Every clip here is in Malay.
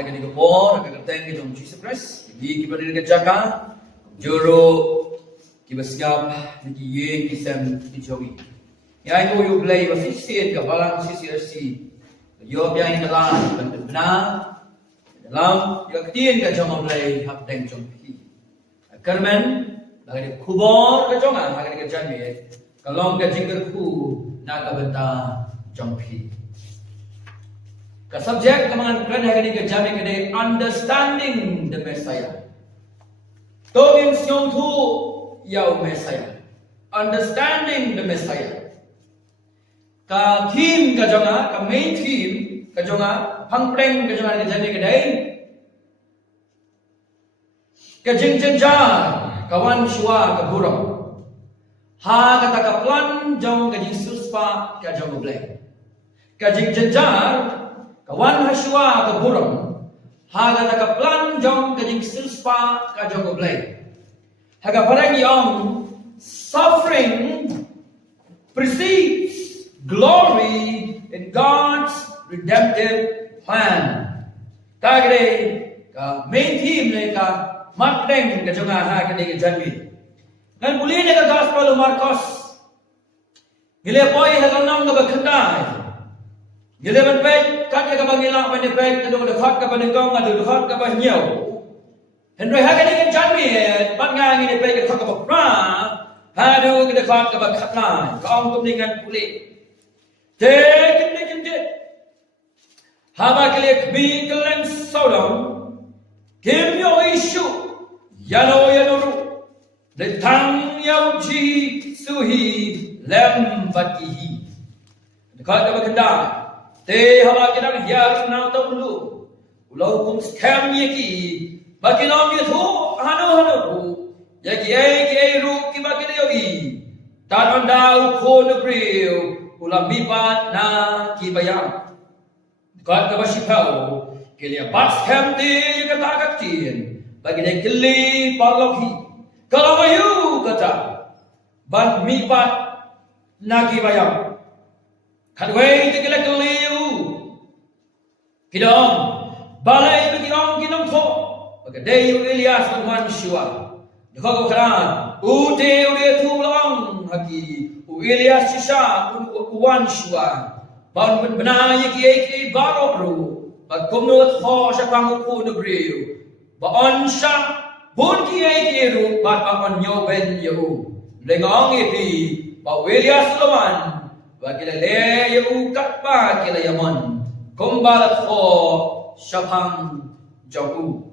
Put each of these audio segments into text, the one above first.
haga ni kapor haga thank you to Jesus Christ di kiba ni jaga juro kiba siap ni ye kisam ni jogi ya ko yo play ba sisian ka balang CCRC yo biang dalam benar dalam yo ketien ka jong play hap teng jong pi karmen bagi kubor ka jong haga ni jan me kalong ka jingker ku na ka benta jong pi ka subject kamangan kran haga ni ka jame ka de understanding the Messiah tongin siong tu yau Messiah understanding the Messiah ka theme ka jonga ka main theme ka jonga phangpreng ka jonga ka jani ka dai ka jingjenja ka wan shua ka burong ha ka ta ka plan jong ka Jesus pa ka jong blai ka jingjenja ka wan hashua ka burong ha ka ta ka plan jong ka Jesus pa ka jong blai ha ka parang yong suffering precedes glory in God's redemptive plan. Kagre ka main theme ne ka mateng ka jonga ha ka ni janwi. Ngan puli ne ka gospel Marcos. Gile poi ha nong ka bakhandai. Gile ban pe kat ka bangila ban pe ka dong de khat ka ban gong adu khat ka ban nhiều. Henry ha ka ni janwi ban nga ni pe ka khat ka ba pra. Ha du ka de khat ka ba khat nai. Ka ong tum ni ngan puli Take Habaklik Biglan Sodom, give your issue, Yano Yanoru, the Tang Yao Ji Suhi, Lembatihi. The Katabakanda, they Habakiran Yar now the blue, Ulokum Scam Yaki, Bakinom Yato, Hanu, Yaki Ru Kibakiri, Tatanda Uko Grill. Ulam bipat na kibayang. Kat kabasipao, kilia bats kamti katakaktin, bagi dia kili parloki. Kalau mayu kata, ban mipat na kibayang. Kadway te kila kiliu. Kidong, balay bagi ong kinong to, bagi dayu Elias man shua. Dekau karan, ute ute tulang haki. Elias sisa uwan shua ban benar yaki barok ru ba komnot ho sa pangupo no breu ba on sa bun ki ru ba on nyoben yu lengong ipi ba Elias lawan ba kilale yu kat pa kilayamon kumbalat ho sa pang jagu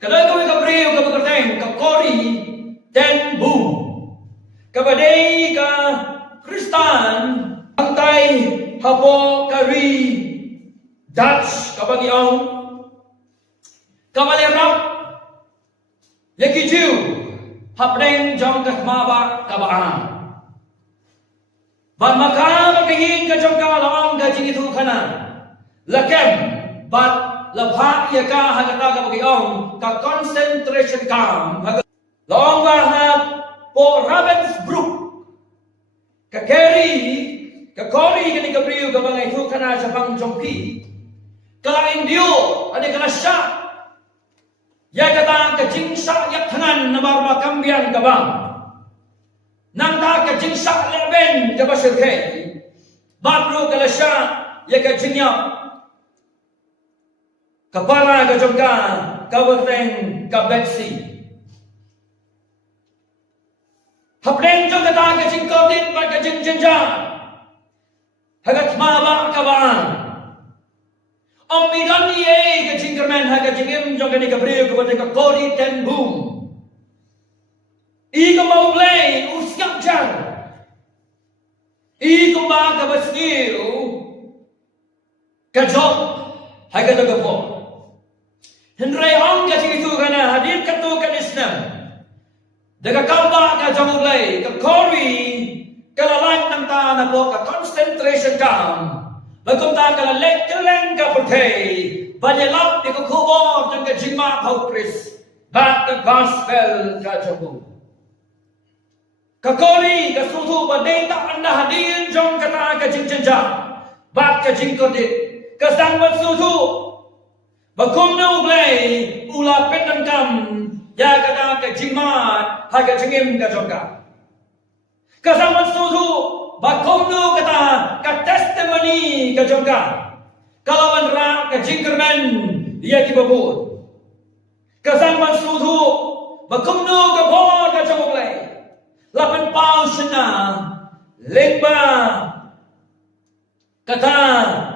kada ko ka breu ka berteng ka kori ten boom Kabadai ka Kristan Angkay Habo Kari Dutch Kabagiong Kabalerap Yaki Jew Hapdeng Jong Kahmaba Kabaan Ban Maka Magiging ka Jong Kalawang Gajing itu kana Lakem Bat Labha Yaka Hagata Kabagiong Ka concentration camp Long Bahat po Ravensbrück ka Kerry ka Kori ka ni Gabriel ka mga ito ka na sa pangjongpi kalain diyo ani ka na siya ya kata ka jingsa yak tangan na barba kambiang kabang nang ta ka jingsa leben ka basirke batro ka na siya ya ka jinyap kapara ka jongka kabateng ka Betsy Hapdeng jong kata ka jing kodit ba ka jing jenja hagat maba ka baan om midan ye ka jing kermen hagat jingim jong ka ni Gabriel ka ka kori ten boom i ka mau play uskap jar i ka ba ka basniu ka job hagat ka po Henry ong ka jing itu kana hadir ka tu ka Islam Daga kalba ka jamulay, ka kori, kalalan ng ta na po ka concentration camp. Bagong ta kalalek kaleng ka putay, banyalap di kukubor ng ka jima pao Chris, bat ka gospel ka jamu. Ka kori, ka sutu ba data anda hadin jong kata ka jingjenja, bat ka jingkodit, ka sanbat sutu, Bakum no blay ula petan kam ya kata ke jimat haga jengim ka jongka. Kasaman sudu bakum no kata ka testimony ka jongka. Kalawan ra ka jingkerman dia ki babur. Kasaman sudu bakum no ka bor ka jongblay. Lapan pau sena lengba kata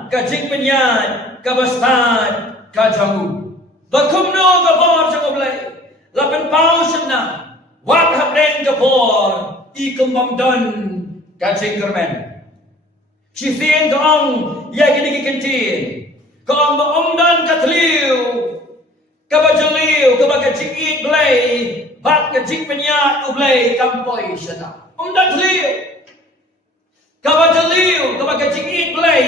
ka jingpenyat ka bastad kajamu. Bakum no gabor jangolay. Lapan pau sena. Wak habreng gabor. Ikum mamdan kajingkermen. Sisien kaong ya gini kentin. Kaong maomdan katliu. Kabajaliu kabagajingit blay. Bak kajing penyat ublay kampoy sena. Omdan tliu. Kabajaliu kabagajingit blay.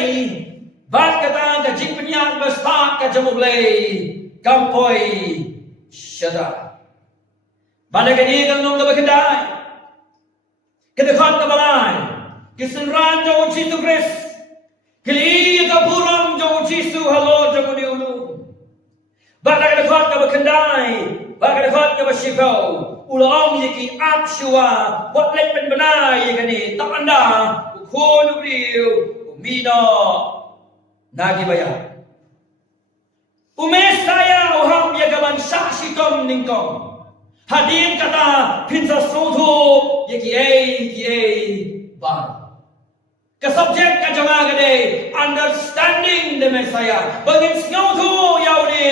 Bat kata kajing penyat bestak kajamu blay kampoi syada. Pada kini kan nong kabakendai. Kedekat kabalai. Kisenran jauh citu kres. Kili kapuram jauh citu halo jauh diulu. Pada kedekat kabakendai. Pada kedekat kabashikau. Ulang yaki apsyua. Buat lek penbenai yakani. Tak anda. Ukun ubriu. Umino. Nagi bayar. Umes saya oham ya gaban saksi tom ningkom. Hadir kata pinsa soto ya kiai bar. Ke subjek ka jama gade understanding de Messiah. Bagin sngoto yauni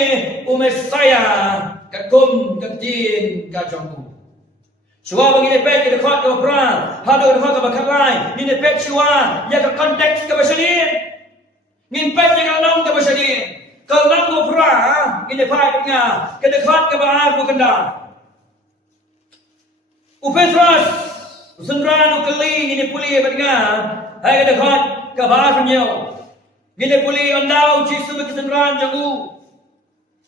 umes saya kakum katin ka jongku. Shua bagi nepek ke dekat ke pra, hado dekat ke bakalai, ni nepek shua ya ke konteks ke basyadin. Ngimpai yang nong ke basyadi. Kalau nong go pra, ini pai punya ke dekat ke bahar bu kenda. Upetras, usendran ukeli ini puli batnya. Hai ke dekat ke bahar punya. Ini puli andau cisu ke sendran jangu.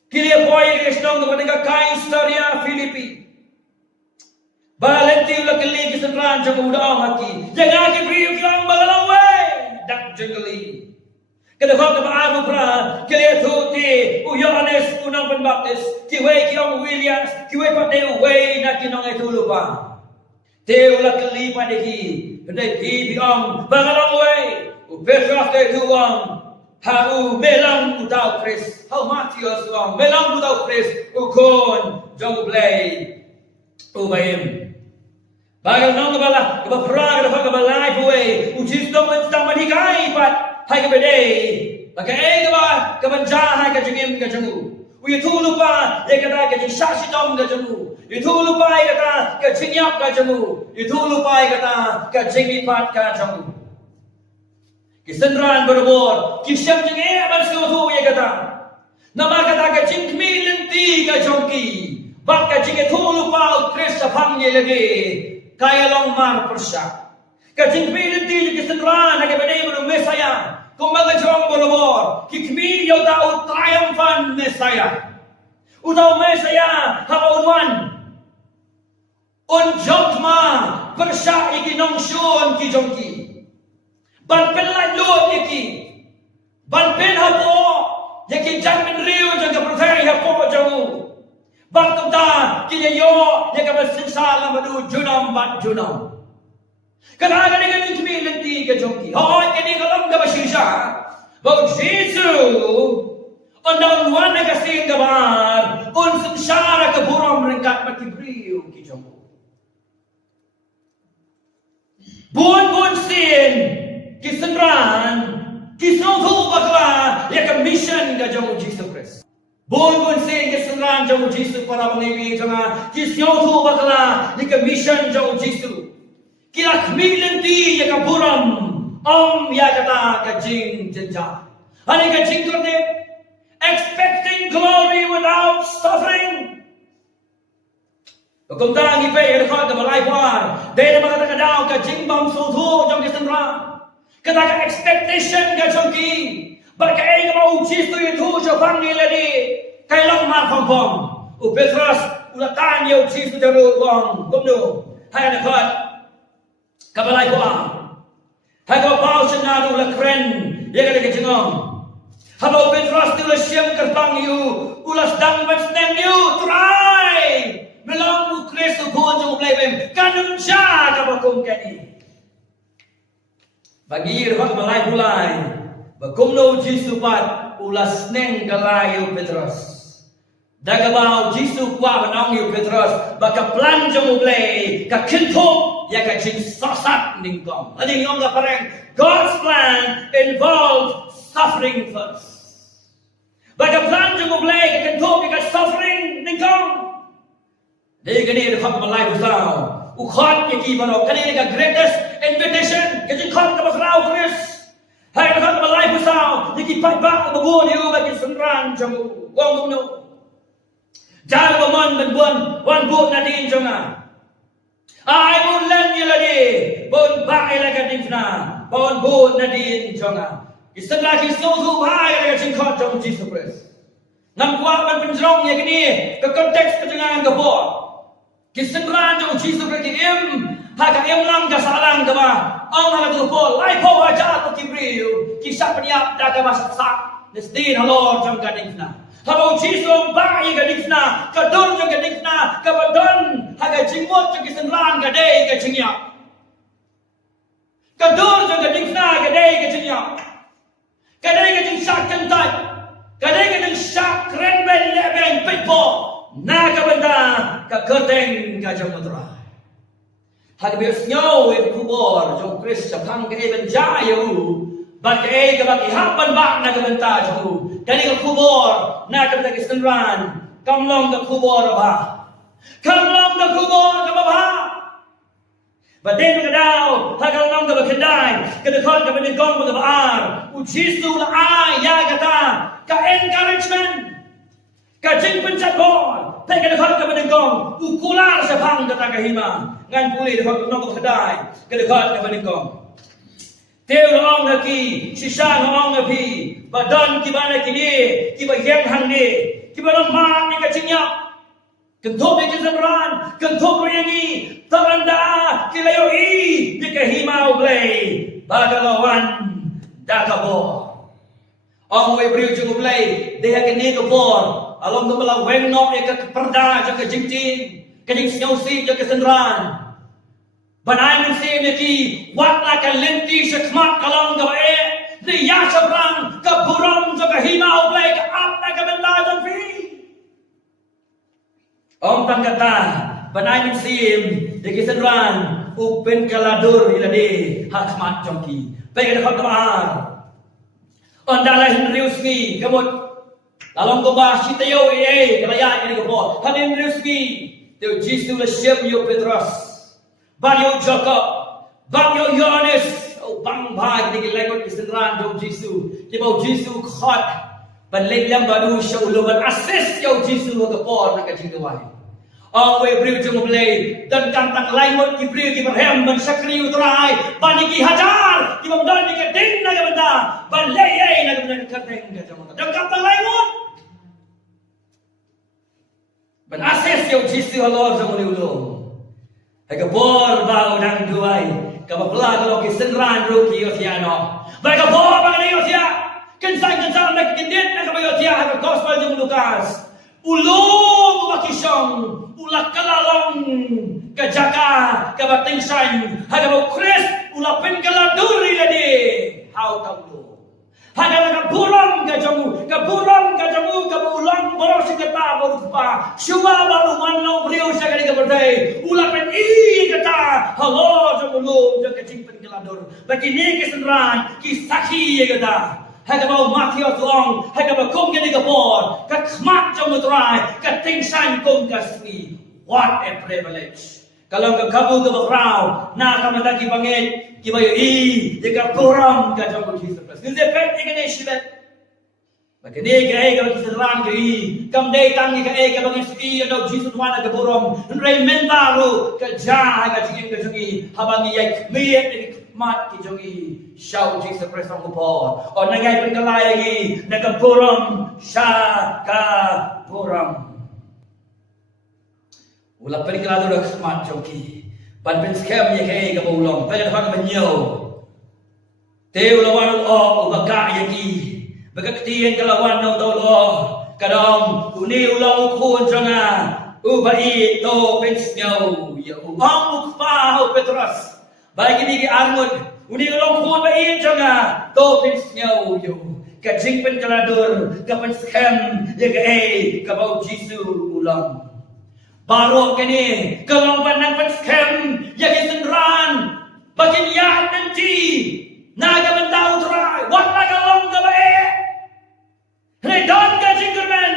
Kini poi ke snong ke batnya kai Staria Filipi. Balenti ukeli ke sendran jangu dah haki. Jangan ke priu kilang balalawe. Dak jengeli. Kedekat ke Abu Pra, kalian tu ti, Yohanes unang penbaptis, kiway kiong Williams, kiway pati uway na kinong itu lupa. Te ulah kelipa deki, pendai pi biong, bangalang uway, Petrus te tuang, hau melang utau Chris, hau Matius tuang, melang utau Chris, ukon, jong blay, ubayim. Bagal nong kebala, kebapra kebalai uway, ujis dong mentang manikai pat. Hai ke bedai, pakai ke kebanjah hai ke jengim ke jengu. Itu lupa dia kata ke jeng saksi tom ke jengu. Itu lupa dia kata ke jengyap ke jengu. Itu lupa dia kata ke jengipat ke jengu. Kisendran berbor, kisyam jengih bersuatu dia kata. Nama kata ke jengkmi lenti ke jongki. Bak ke jeng itu lupa ukres sapangnya lagi. Kaya long mar persyak. Ke jengkmi lenti kisendran hai ke bedai berumes saya. Kumbaga jong bolobor, kikmi yau tau triumphant Messiah. Utau Messiah haudwan. Jokma persya iki nong syun ki jongki. Ban pen lanjut iki. Ban pen hapo yaki jamin riu jaga percaya hapo jamu. Ban kemta kinya yo yaka bersinsal madu junam bat junam. Kadang-kadang dengan ikmi lenti ke jongki. Oh, kini kalau enggak bersisa. Bahwa Yesus undang wana kasih kabar. Unsur syara keburam merengkat mati beriu ki jongku. Bun sin kisendran kisnotu bakla ya ke mission ke jongku Jesus Christ. Bun sin kisendran jongku Jesus para pengibi jangan kisnotu bakla ya ke mission jongku Jesus. Kila kemilenti ya kaburam ya kata kajing jenja. Hani kajing kerne expecting glory without suffering. Hukum tangi pe ya dekat balai puan. Dia nama kata kadang kajing bam sutu jom kisendra. Kata ka expectation kajongki. Baka ay mau ujistu itu jopang ni lagi. Kailang ma kompong. Petras ulatan ya ujistu jaru wang. Gumno. Hai dekat kabalai kuang. Hago pau senadu la kren. Ya kata kejengong. Habau Petras tu la siam kertang yu. ulas dang stand you try melong Kristo pun jong blem kanun sya ka bakum kani bagi irfan balai pulai bakum no Jisu pat ulas neng galayo Petrus dagabau Jisu kwa banong yu Petrus baka plan jong blem ka kinto ya ka jing sasat ningkom ading yong ka pareng God's plan involves suffering first. Baka plan jung blay ka kanto ka suffering ningkong. Dei gani de hak malai busao. U khat ye ki bano kani ka greatest invitation ka jing khat ka basrao Chris. Hai ka hak malai busao ye ki pai ba ka buon yu ba ki sunran jung wong no. Jar ba mon ben buon wan buon na din jung na. Ai bun len ye la di bun ba ai la ka din na. Bon buon na din jung na. Istillah kisah tu bahaya dengan singkat jom Yesus Kristus. Nampak man penjerong yang ini ke konteks kejengan kebor. Kisendran jom Yesus Kristus haka lang kasalang kaba. Ang haka kebor lai po aja tu kibriu kisah peniap dah kaba sak. Nestin halor jom kadingna. Habau Yesus bahaya kadingna kadon jom kadingna kabadon haka jimot jom kisendran kadai kajingya. Kadon jom kadingna kadai kajingya. Kadang kadang syak kentai, kadang kadang syak keren ben lebeng pitpo, na kabenda kakerteng kajang mutra. Hak biasnya itu kubur, jom Chris sapang ke ben jayu, bak ke baki hapan bak na kabenta jauh. Kadang kubur, na kabenda kesenran, kamlong ke kubur bah, kamlong ke kubur ke bah. Badai berkedau, hagal nong ke berkedai, kedekot ke berdengkong ke berar. Ujisu la ai ya kata, ka encouragement, ka jing pencet bol, pe kedekot ke berdengkong, ukular sepang kata kahima, ngan pulih dekot nong ke berkedai, kedekot ke berdengkong. Teu long lagi, sisa long lagi, badan kibana kini, kibayang hang ni, kibana mak ni kacingnya. Kentuk ni kesenran, kentuk riangi, teranda kilayoi, dikahimau blay, bagalawan, dakabor. Ang webriu jung blay, deha kini kabor, along kemala wenok eka perda jang kejingting, kejing siausi jang kesenran. Banai mensi neki, watla ka lenti sekmat kalong gabae, ni ya sabrang, kaburam jang kahimau blay, ka apna ka benda jang fi. Om tangkata, banai mensim, deki senran, upen kaladur ilade, hakmat jongki, pengen hak kemar. Ondalah Hendriuski, kemud, lalong kebah sitayo kelayan ini kebot, hanin Hendriuski, teu Jisu lesyem yo Petrus, banyo Jacob, banyo Yohanes, bang bhai deki lekot kesenran jom Jisu, kibau Jisu khot. Balik yang baru syaulogan asis yang Jisu kepor nak kacingkawai. Ang webriu jung blay dan kantang laimot kibriu kiberhem ban sakri utrai baniki hajar kibamdan ni kading na kabenda balay na kabenda kading ka jung dan kantang laimot ban asis yang Jisu halor jung ulung. Ay kepor bau dang duai kabapla kalau kisenran ruki yosiano. Ba kepor bang ni yosia. Kensang nak kendit nak kabayo tiya ha gospel jung Lukas. Ulung wakisong ulak kalalong kajaka kabatingsan hagabo Chris ulapin kaladuri ladi how tahu hagala kaburam kajamu kabulang boros kata berupa syuwa baru manau beliau sekali kebertai ulapin kata halo jumulung jang kecimpen kaladur bagi ni kesenran kisaki kata hagabau Matius long, hagabau kong gani kapor, kakmat jom utrai, katingsan kong kasni. What a privilege! Kalau kekabu ke berau, na kamataki bangit, kibayo jika puram ka jom Yesus Kristus. Nilai pet ikan eshibat. Bagini ka ega bagi seran ka kam day tangi ka ega bagi ski atau Yesus wana ka puram, nilai mentaru ka jah ka jingin ka jungi, habangi yak miyet mat ki jongi syau Yesus Kristus kupor o nangai penkalai lagi nagapuram syaka puram ulah perikala dak mat jongi ban pen scam ye kai ka ulong pa dak hang menyo te ulawan o baka yaki bagak tien kalawan no do lo kadang uni ulang kun janga ubai to pensnyau ya uang ukpa Petrus bagi ni armut uni ulang kun bai janga to pensnyau ya kajing penkaladur kapan scam ya ka bau Jisu ulang baru kini kalau panang scam ya kisenran bagian ya nanti naga bentau terai wala kalong ka bae redon ka jinggerman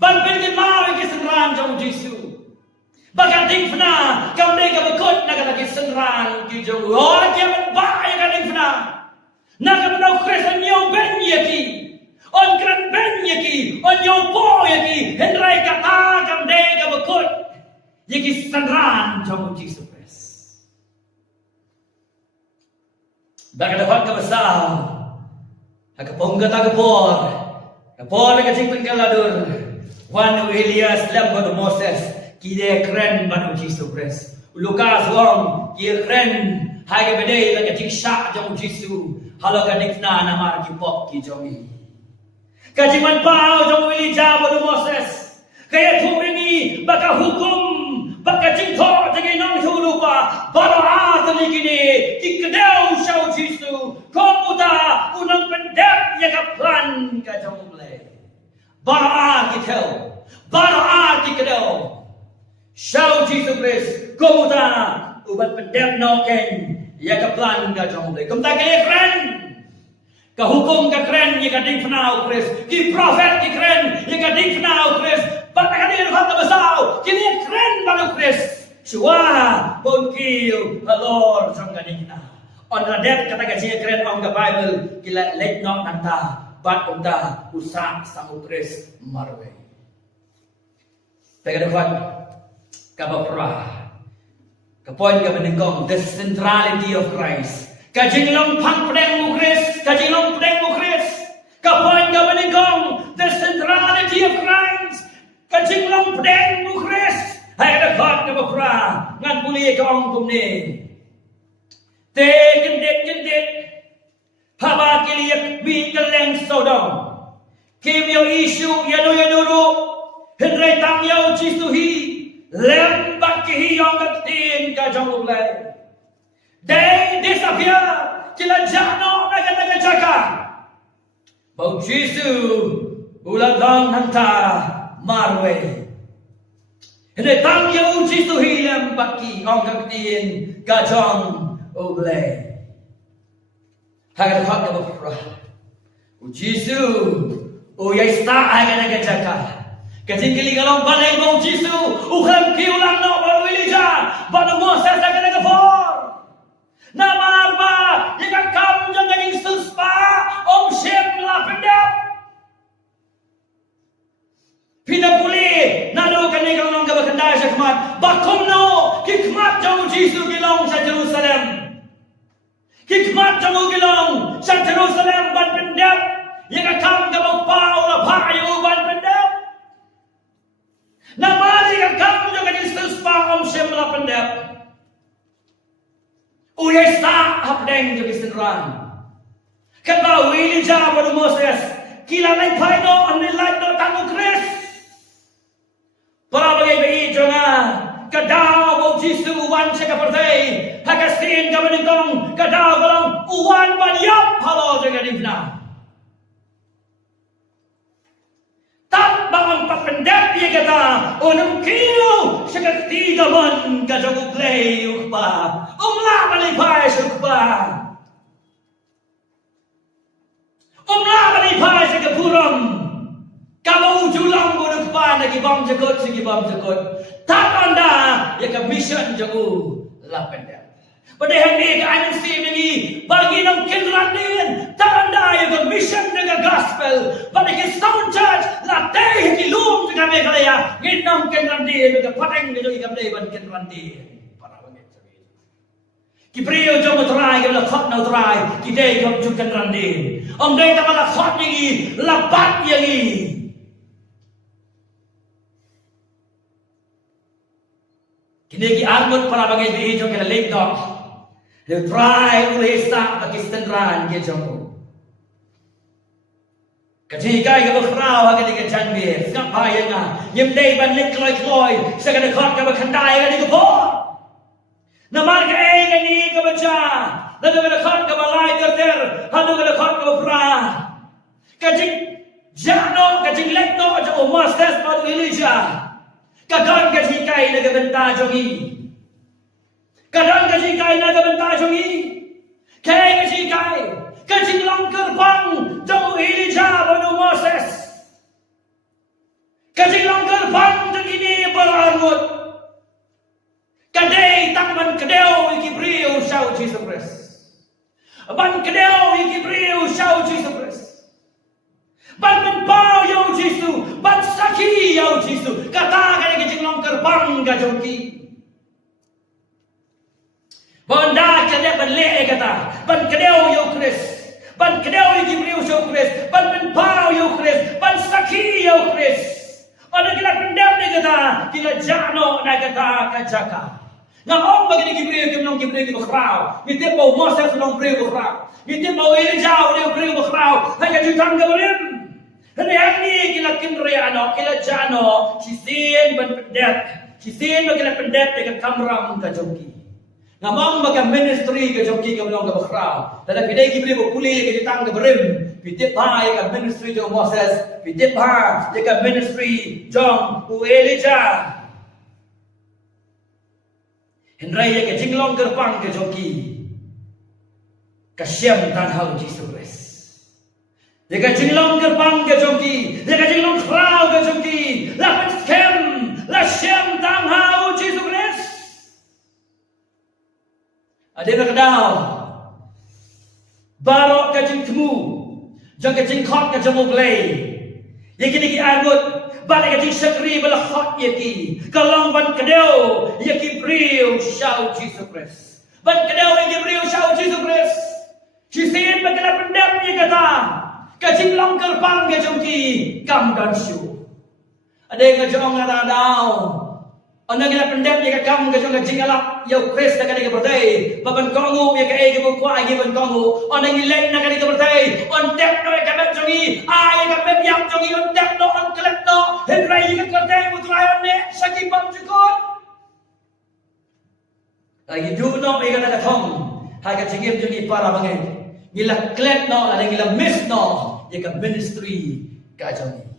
ban pengin mau kisenran jong Jisu bagat dingfna kam de ka bekot naga lagi senran ki jong ora kia ba ya ka dingfna naga benau Kristen nyau ben yaki on kran ben yaki on nyau po yaki hendrai kata kam de ka bekot yaki senran jong Jisu Baka dapat ka besar, hakapong kata kapor ka cingpen kaladur, wanu Elias lam banu Moses, kide keren banu Jisu Kris. Lukas wong kide keren, haga bedai laka jingsa jong Jisu, halo ka dikna namar kipok ki jongi. Kajiman pau jong Elijah banu Moses, kaya turingi baka hukum, baka jingko jangi nang hulupa, bara telikini, kikadau syau Jisu, komuda unang pendek ya kaplan ka jong ble. Bara kikadau, syau Jisu Kris, komuda ubat pendek noken ya kaplan ka jong ble. Kumta kini keren, ka hukum ka keren ya ka ding fnau Kris, ki prophet ki keren ya ka ding fnau Kris. Bata ka ding kata besau, kini keren banu Kris. Shua bon kiu alor jong ganina on radet kata gaji keren ong ka Bible kila let nok nanta bat umda usak samu Kris marwe pega dekat ka bapra ka point ka benengkong the centrality of Christ ka jinglong pang pedeng mu Kris ka jinglong pedeng mu Kris ka point ka benengkong the centrality of Christ ka jinglong pedeng mu Kris. Hai ada God na bapra ngan puli ka ong kumni te kendet haba kiliyak mi kaleng sodom kim yo isu yanu hendrai tam yo Jisu hi lem bak ki yong ka tin ka jong ulai they disappear kila jano naga jaka bau Jisu ulang hanta marwe Hene tang ya uji tu hilam baki ong kaktiin gajong oble. Hagan hak na bapra. Uji su uyay sta hagan na gajaka. Kajing kiligalong balay mo uji su ukam kiulang no baru Elijah baru Moses hagan na gapor. Namar ba yakan kam jang ganing suspa om shem la pendap. Pinapuli nado kani kalong ka bakandai sa khmat bakom no kikmat jong Jisu gilong sa Jerusalem kikmat jong gilong sa Jerusalem ban pendap yang akam ka pau la phayu ban pendap namari ka kam jong Jisus pa om shem la pendap uyay sa hapdeng jong isenran kan ba Elijah wa Moses kila lai phai no an lai no tangu Kris para bagay bai jonga kadaw o Jisu uwan sa kapartay hagasin ka maningkong kadaw walang uwan baniyap halo jaga divna tak bangang papendap ya kata unang kilo sa katiga man kajagu play ukpa umla malipay sa ukpa umla malipay sa kapuram Kamu julang bodoh kepan lagi bom jekut segi bom jekut. Tak anda ya ke mission jago lapenda. Pada hari ini kami mesti ini bagi nang kenrandin. Tak anda ya ke mission jaga gospel. Pada ke sound church latih di lum jaga mereka ya. Nginam kenrandin jaga pateng jaga kami ban kenrandin. Para banget. Kipriyo jom terai kami lakot nau terai. Kidai kami juga kenrandin. Om dai tak lakot lagi lapat lagi. Kini ki armut para bagai di hijau kena lekdok. Dia try ulesa bagi sendran ke jom. Ketika ia berkerau akan dikencanbir, ngap bayang ah, nyemdai balik keloi-keloi, sekadar kot kau berkandai akan dikepot. Namar ke kan ni kau baca, lalu kada kot kau balai terter, lalu kada kot kau berperah. Kajing jano, kajing lekno, jauh Moses pada Elijah. Kadang kajing kai naga bentar jongi, kadang kajing kai naga bentar jongi, kai kajing kai. Kajing langkar bang jauh Elijah pada Moses. Kajing langkar bang begini berarut. Kadai tangan kedeu ikibriu syau Jesus Christ. Ban kedeu ikibriu syau Jesus Christ. Ban menpau yau Jesus, ban saki yau Jesus. Katakan kajing langkar bang gajoki. Banda kedeu benle kata, ban kedeu yau Christ. Ban kedau yang Jibril Yesus Kristus, ban menpau Yesus Kristus, ban saki Yesus Kristus. Ada kita pendam ni kata, kita jano na kata kajaka. Ngomong bagi Jibril kita Jibril kita berkerau. Kita bau Moses nong Jibril berkerau. Kita bau Elijah dia Jibril berkerau. Hanya jutang kemudian. Hari ini kita kinreano, kita jano, sisin ban pendam, sisin bagi kita pendam dengan kamram kajoki. Ngamang bagi ministry ke joki ke belong ke berkerau. Dan pidai kibri berpulih ke jutang ke berim. Pidai pai ke ministry jong Moses. Pidai pai ke ministry jong Elijah. Henry ke jinglong gerbang ke joki. Kasyam tanhau Jesus Christ. Jika jinglong gerbang ke joki. Jika jinglong kerau ke joki. Lapan skem. Lasyam tanhau Jesus Christ. Ada berkedau, barok kajing temu, jang kajing kot kajing moglay, yang kini argut, balik kajing sekri bala kot yaki, kalong ban kedau, yaki beriu syau Jesus Christ, ban kedau yaki beriu syau Jesus Christ, sisin bagala pendam yang kata, kajing langkar pang kajing ki kam dan syu, ada yang kajong kata dau. Anda kena pendam jika kamu kejong jingalap yau Chris nak kena bertai, baban kongu ya ke ege bukuai ege ban kongu. Anda ngilek nak kena bertai, on tap no kamet jongi, ai kamet yang jongi on tap no on kelep no, henrai ege bertai mutrai on ne saki bam jukot. Lagi duno ege nak thong, hai ka jingim jongi para bangai. Ngilak kelep no, ada ngilak miss no, ege ministry ka jongi.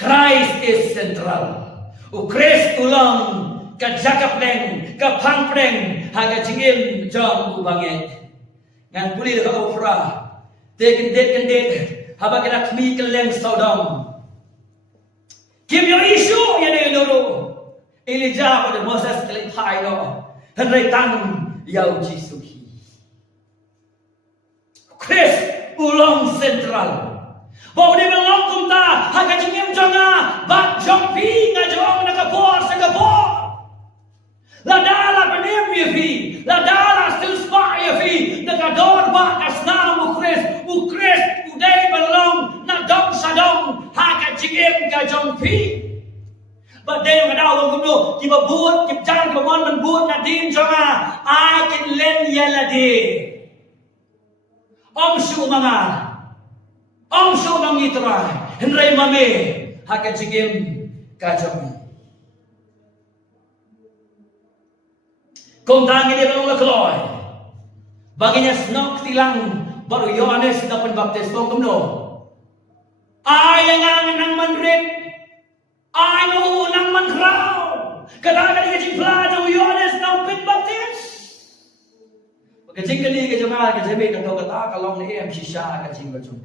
Christ is central. Christ ulang ka jakapleng, ka pangpleng, haga jingim jom ubanget. Ngan puli ka opera. Kendet, haba kena kmi keleng Sodom. Kim yo isu ya ne noro. Elijah pada Moses keleng pai no. Henry tang yau Jisuhi. Christ ulang central. Bahawa dia belong kumta, haka jingim jonga, bat jong pi ngajong nakapor sakapor. Ladala penem yafi, ladala still spa yafi, nakador ba kasna ukres, udai belong nadong sadong, haka jingim ngajong pi. But they don't know what to do. Keep a boot, keep down, come on, and boot, Nadim jonga, I can lend yeladi. Shu mga. Ang so nang itray, henry mami, hakat sigim kajami. Kung tangi dia belum lekloy, baginya snok tilang baru Yohanes dapat baptis kong kumno. Ay yang nang manrit, ay nang mankraw, kadang-kadang kajing plano Yohanes nang pit baptis. Kajing kali kajing kata kalong ni shisha kajing kajing.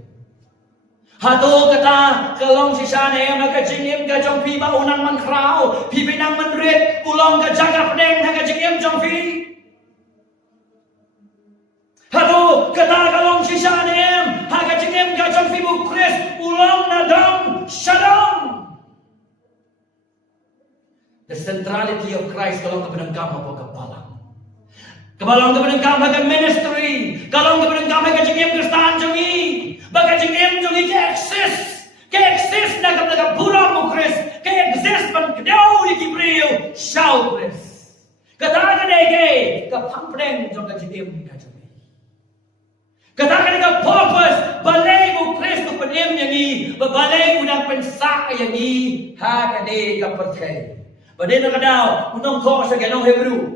Hatu kata kalong sisa ne na kajingim ka jong pi ba unang man krao pi pinang man rit ulong ka jaga pedeng na kajingim jong pi. Hatu kata kalong sisa ne ha kajingim ka jong pi bu Chris ulong na dong shalom. The centrality of Christ kalong kepenengkam apa kepalang. Kepalang kepenengkam bagai ministry, kalong kepenengkam bagai jingim kestaan jongi. Baka jingim jongi ke exist na kapag burang mo Chris, ke exist man kadaw ni Gibril, shaw Chris. Kataga na ike, kapampreng jong ka jingim ka jongi. Katakan dengan purpose, balay mo Kristo panim yang i, babalay mo ng pensa yang i, ha kani kapertay. Badin na kadaw, unang to sa ganong Hebrew.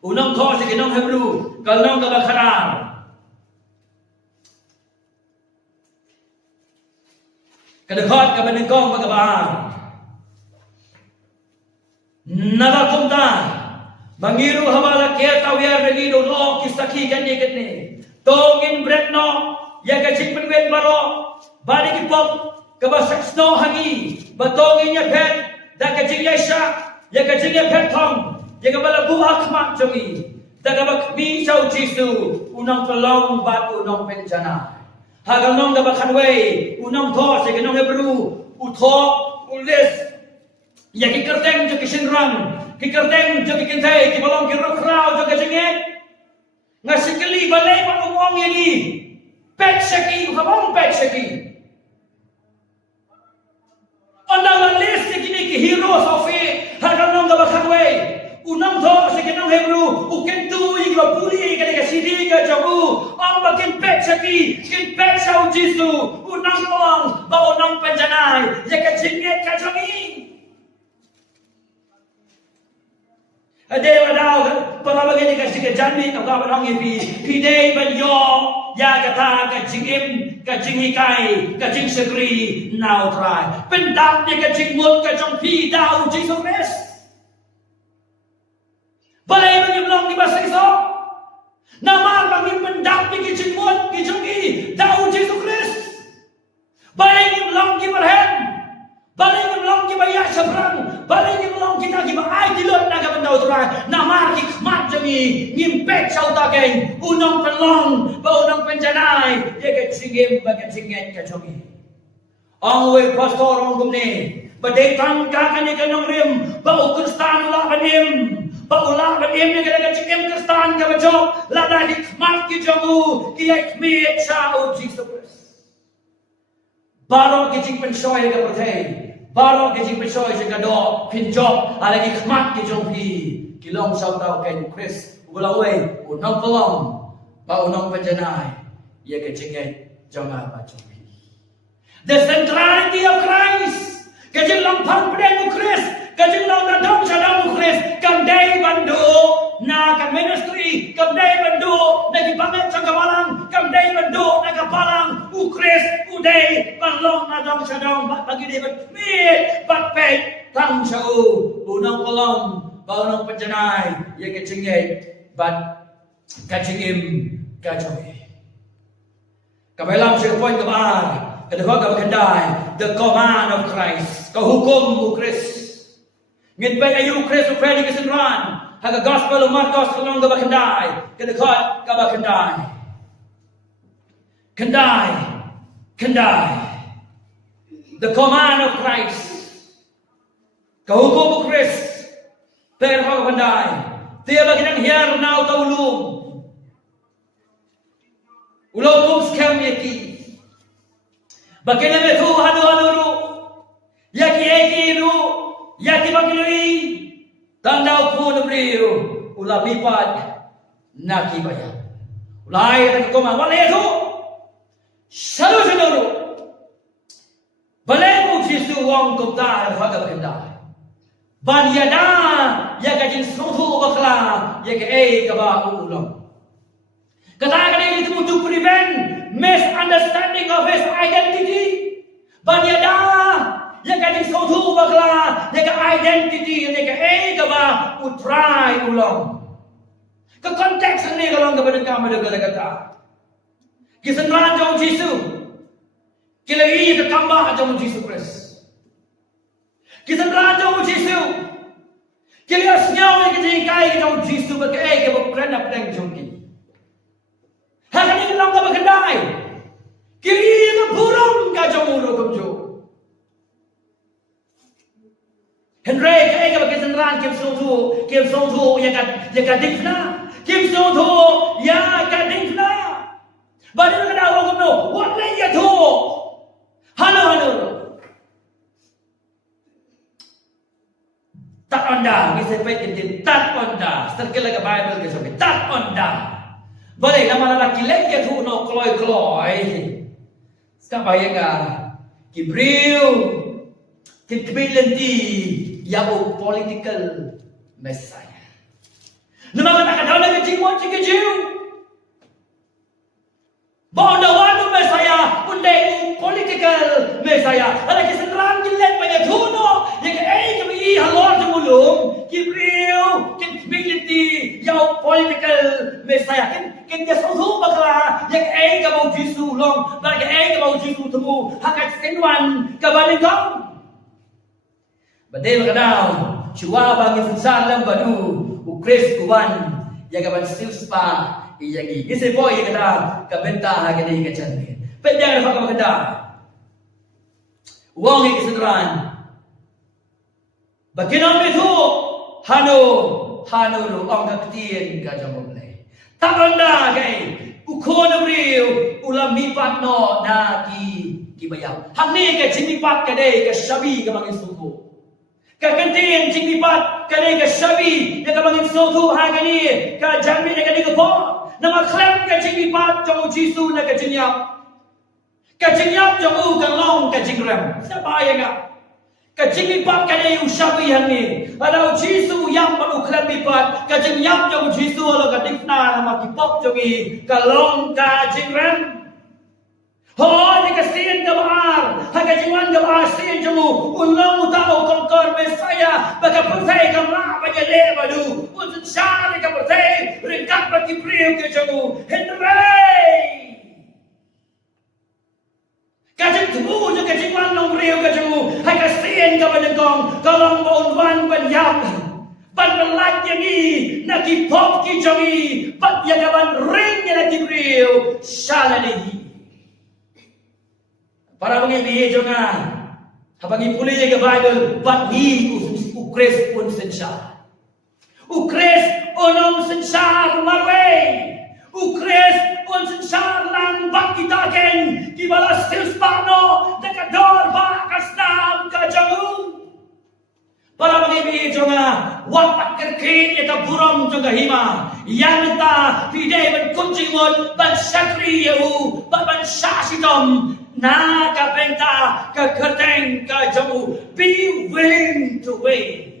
Unang to sa ganong Hebrew, kalong kabakaran. Kadakot ka managkong magabaan. Nagakumta, mangiru hamala kaya tawiyar nagino no kisaki gani. Tongin bretno, yaga chikpenwet baro, bani kipop, kabasaks no hangi, batongin ya pet, daga chingya sya, yaga chingya pet tong, yaga balabu akmak jongi, daga bakmi saw jisu, unang pelong bat unang penjana. Hagang nong dabakanway, unang to, yaga nong Hebrew, uto, ulis, yaga kerteng jo kisinrang, kikerteng jo kikintay, kibalong kirokraw jo kachingit, nga sikali balay pa umong yang i pek syaki habang pek syaki andang list kini ki heroes of it hagang nong gabakanwe unang to sa kinong Hebrew ukentu igla puli kani ka sidi ka jabu ang bakin pek syaki kin pek sa jisu unang long ba unang panjanay ya ka jinget ka jami Adewa daw para bagay kasi ka jami ang kapanong ipi pide ban yo ya kata ka jingim ka jingikay ka jing sagri now try pendap ni ka jingmut ka jong pi daw Jesus Christ balay man yung long di ba sa iso naman pangin pendap ni ka jingmut ka jong pi daw Jesus Christ balay yung long di barhen balay yung long di ba ya sabrang balay yung long kita di ba ay dilot na ka daw try namar hikmat jami ngimpek sa utageng unang penlong ba unang penjanay ya ka singim ba ka singet ka jami ang way pastor ang gumni badetang ka kani kanong rim ba ukristan ula kanim ba ula kanim ni ka singim kristan ka bajo lada hikmat ki jamu ki hikmet sa o Jesus Christ baro ki jing pensoy ka pertay baro ki jing pensoy sa kado pinjok ala hikmat ki jompi kilong sa tao kay Chris ulaway unang kolong ba unang panjanay ya ka jingay jonga ba jompi the centrality of Christ kajing lampang peden Chris kajing lang nadong sa daw Chris kamday bando na ka ministry kamday bando na gibangat sa kawalang kamday bando na kapalang Chris uday panlong nadong sa daw bagi di bat pay tang sa unang kolong baunang panjanay ya kacingay bat kacingim kajoy kabelam sa point kabar kadagog kabakanday the command of Christ kahukom mo Christ ngit pa ayu Christ pwede kasinran haga gospel of Marcos kalong kabakanday kadagog kabakanday kanday the command of Christ kahukom mo Christ pero kabakanday tiya bagi nang hiyar na utawulong ulaw kong scam yaki bagi na metu hanu-hanuru yaki ru yaki bagiri tanda po nubriyo ulabipad nakibaya ulay at kuma walay ito salu balay mo Jesu wang kumta at hagabakanday banyada ya kajin suhu bakla ya ke kaba ulong katakan itu to prevent misunderstanding of his identity banyada ya kajin suhu bakla ya ke identity ya ke kaba utrai ulong ke konteks ini kalau kepada kamu kata kisenran jauh Yesus kilai ke kambah jauh Yesus Kristus kisenran jauh Yesus Kaya senyawa yang kita ikai kita ujistu berkait kita berkerana pedang jongki. Hanya ini lang ka berkendai. Kiri ka burung ka jomuro kumjo. Henry kaya ka berkesenran kim songtu ya ka dikna. Kim songtu ya ka dikna. Bali na kadawa kumno. What lay ya to? Hano. Tak onda, kita pay kintin tak onda. Terkala ka Bible ka sabi, tak onda. Balik nama lalaki lagi ya tu no kloy. Sekarang bayang Gibril capability yang political Messiah. Nama kata-kata lagi cimot cikijil. Bawa Messiah undai political Messiah. Ada kesenangan gilet banyak tuno yang kami halor jemulung Gibril capability yang political Messiah kan dia suhu bakla yang kamu Yesus long bagi kamu Yesus temu hakat senwan kabaling kau. Badai makadau cua bagi salam badu ukres kuan yang kaban silspa iyagi isi boy kata kabenta hagani kacan pendang apa kata wong kesenderan bagian itu hanu lu orang ketien kajang boleh tak anda kai ukon beriu ulam mipat no na ki bayam hani ke cimipat kadai ke sabi ke bangin suku ka kantin cimipat kadai ke sabi ke bangin suku hagani ka jambi ke kadai ke po nama klem ke cimipat jong jisu na ke jinyap jong u galong ke jingrem siapa yang kecimipat kadai usabi hani ada jisu yang baru klem mipat ke jinyap jong jisu lo ke dikna nama kipok jongi galong ke jingrem. Oh, ni kasihan gabar, haga jiwan gabar sian jemu, ulang tahu kongkor Messiah, baka percaya kamla baja le badu, untuk syari ka percaya, ringkat bagi priu ke jemu, Henry. Kajeng tubuh juga jiwan nong priu ke jemu, haga sian gabar dengkong, kalong baunwan banyap. Ban belat yang ini, nak pop ki jongi, bat yang gaban ring yang nak priu, shalani. Para pengibi jangan habang pulih ke Bible bat ni ukres pun sensar ukres onom sensar marway ukres pun sensar lang bat kita ken di balas silspano dekat dor ba kastam kajangu para pengibi jangan wapat kerkin eta buram jangka hima yang ta pidai ban kunjingon ban sakri yahu ban syasitom na kapenta ka kerteng ka jamu be willing to wait.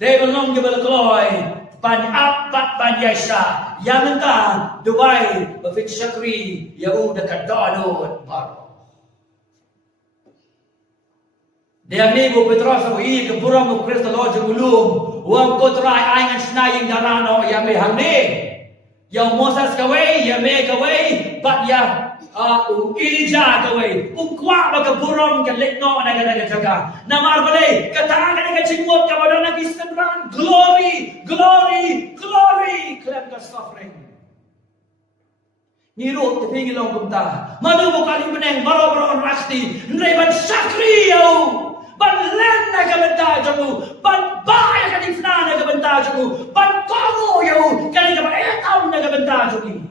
They belong to the glory ban apat ban yasa yang entah Dubai bafit syakri yau dekat Donut baru. Dia ni bu Petrus bu i ke buram bu Kristus lo jemulum wang kotrai aingan snaying darano yang me hamne yang Moses kawai yang me kawai bat ya Ilija kawai ukwa baka buram ka lekno na gana jaga namar bale kata ka cimot ka badana kisenran glory clap ka suffering niru te pingilong kumta madu bukali beneng baro rasti nreban sakri yo ban len na ka benta jamu ban bae ka difna na ka benta jamu ban komo yo kali ka ba etaw na ka benta jamu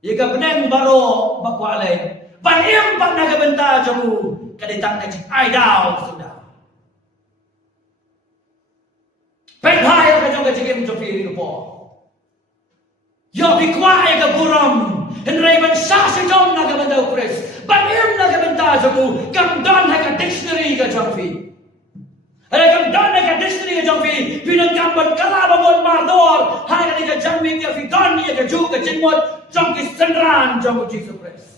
Jika beneng baro bakwalay, baniem pag nagabenta jamu, kaditang na jik ay daw sudah. Penghaya ka jong kajikim jopiri ko po. Yo bikwaya ka buram, henry ban sasi jong nagabenta ukres, baniem nagabenta jamu, kamdan ka dictionary ka jomfi. Ada kamdan ka dictionary ka jomfi, pinagkamban kalabamon mardor, hanya ka jammi ka fidan ya ka juga jingmot, jom kesenderan jom Jesus Christ.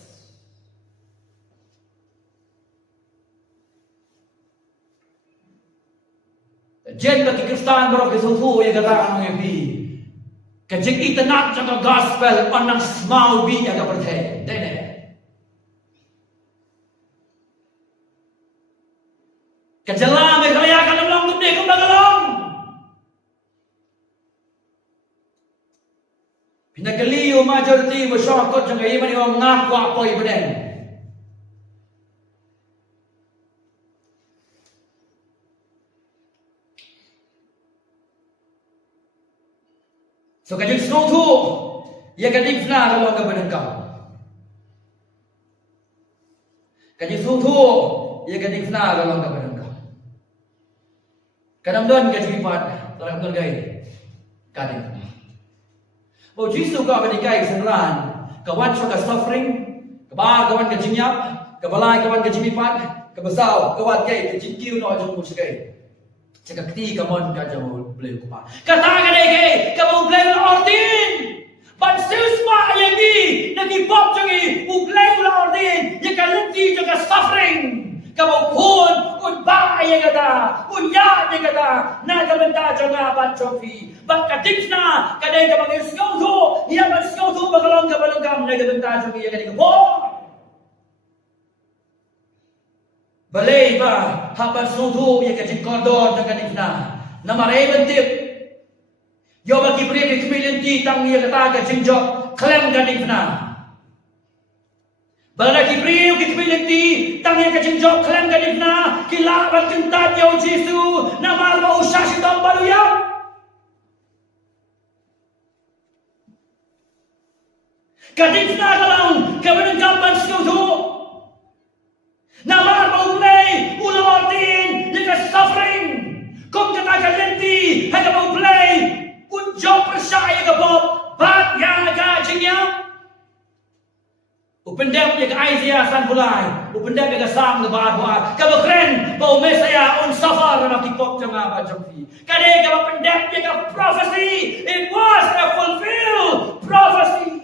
Jen bagi Kristen baru kesuatu yang katakan mengepi. Kejik itenak jangka gospel onang smau bi yang percaya. Dene. Kejelang mekalayakan ulang gede kumbagalong. Pinagaliyo majority masyarakat jangka iman yung ngaku apoy benen. So kajik senutu, ia kajik fna kalau ke benengkau. Kajik senutu, ia kajik fna kalau ke benengkau. Kadang-kadang kajik ipat, kadang-kadang gay, kajik. Bau Jisu ka banikai senran. Kawan syaka suffering. Kabar kawan ka jinyap. Kabalai kawan ka jimipat. Kabasau kawan kai ka jingkiu no jong muskai. Cakap keti kawan ka jong boleh kupa. Kata ka dei kai kamu boleh ordin. Ban susma yagi nagi pop jangi boleh ordin. Ya ka lenti jaga suffering. Kamu pun ba ya kata, ya kata, na kabenta janga ban chofi. Ban kadikna kadai ka bang skauto, ya ban skauto bagalong ka balangam na kabenta jangi ya kadai ka. Balay ba haban sudu ya kadai kordor na kadikna. Na maray bentip. Yo bagi beri kemilenti tang ya kata ka jinjok klem kadikna. Balaki priu ki kbilenti tangya ka jinjok klan ka difna kila ban kinta yo Jesu na malwa usashi dom baluya ka difna kalang ka ban gamban skutu na malwa ulay ulordin ka suffering kung ka lenti ha ka ulay unjok persaya ka bob bat ya ka jinyam Upendam ya ke Aisyah san bulai, upendam ya ke Sam ke Bahwa, kalau keren bau Mesaya on safar nak ikut jemaah bajampi. Kadang kalau pendam ya ke prophecy, it was a fulfilled prophecy.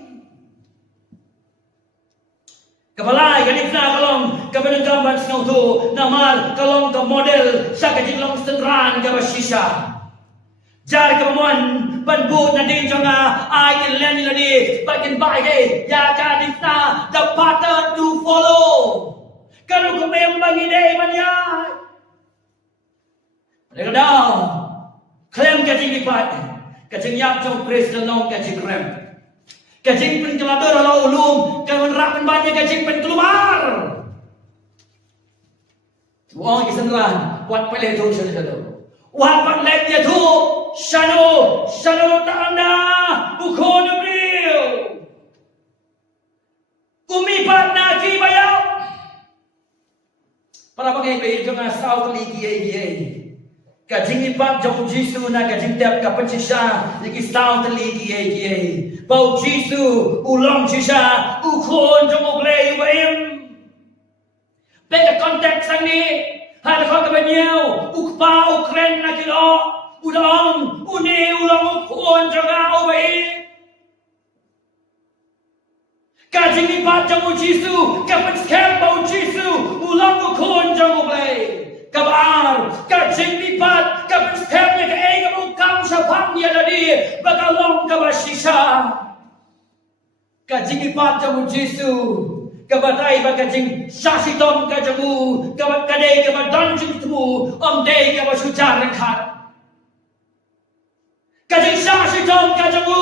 Kapalai kadang nak kalong kepada gambar sengau tu, namal kalong ke model saka jinglong senran ke basisha. Jar kemuan banbut nadin jonga I can learn lagi bagian baik ya kadikna the pattern to follow kalau kau memang ide manya mereka dah klaim kajing lipat kajing yak jom Kristen long kajing krem kajing pen kelabar kalau ulum kawan rapen banyak kajing pen keluar uang kisanran buat peleh tu saja Wapan lek dia tu Shano tanda Ukono brio Umipat na kibayaw Para pakai bayi jangan saw ligi Kajing ipat jauh Jisu na kajing tiap kapan sisa lagi saw ligi Bau Jisu ulang sisa Ukon jauh boleh bayam Beda konteks ini Hal kau kebanyaw, ukpa ukren na kilo, ulang, ulang ukon jaga ubay. Kajing ipat jamu Jisu, kapan skem bau Jisu, ulang ukon jaga ubay. Kabar, kajing ipat, kapan skem ya ke kamu kam syapang dia tadi, bakalong kabasisa. Kajing ipat jamu Jisu. Kabatai bagajing sasitom kajamu, kabat kadai kabat danjung temu, day kabat sucar rekat. Kajing sasitom kajamu,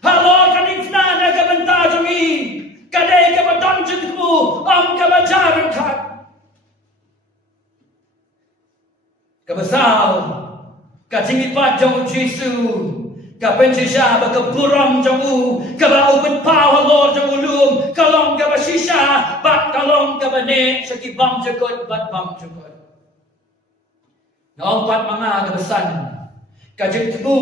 halo kading nada kabenta jungi, kadai kabat danjung temu, kabat jar rekat. Kabasal, kajing ipat jamu Jesu. Kapan sisa bakaburam jamu, kabau benpau halor jamu lum, kalong kabasisa, bat kalong kabane, sakibam jagot, bat bam jagot. Naong pat mga kabasan, kajing temu,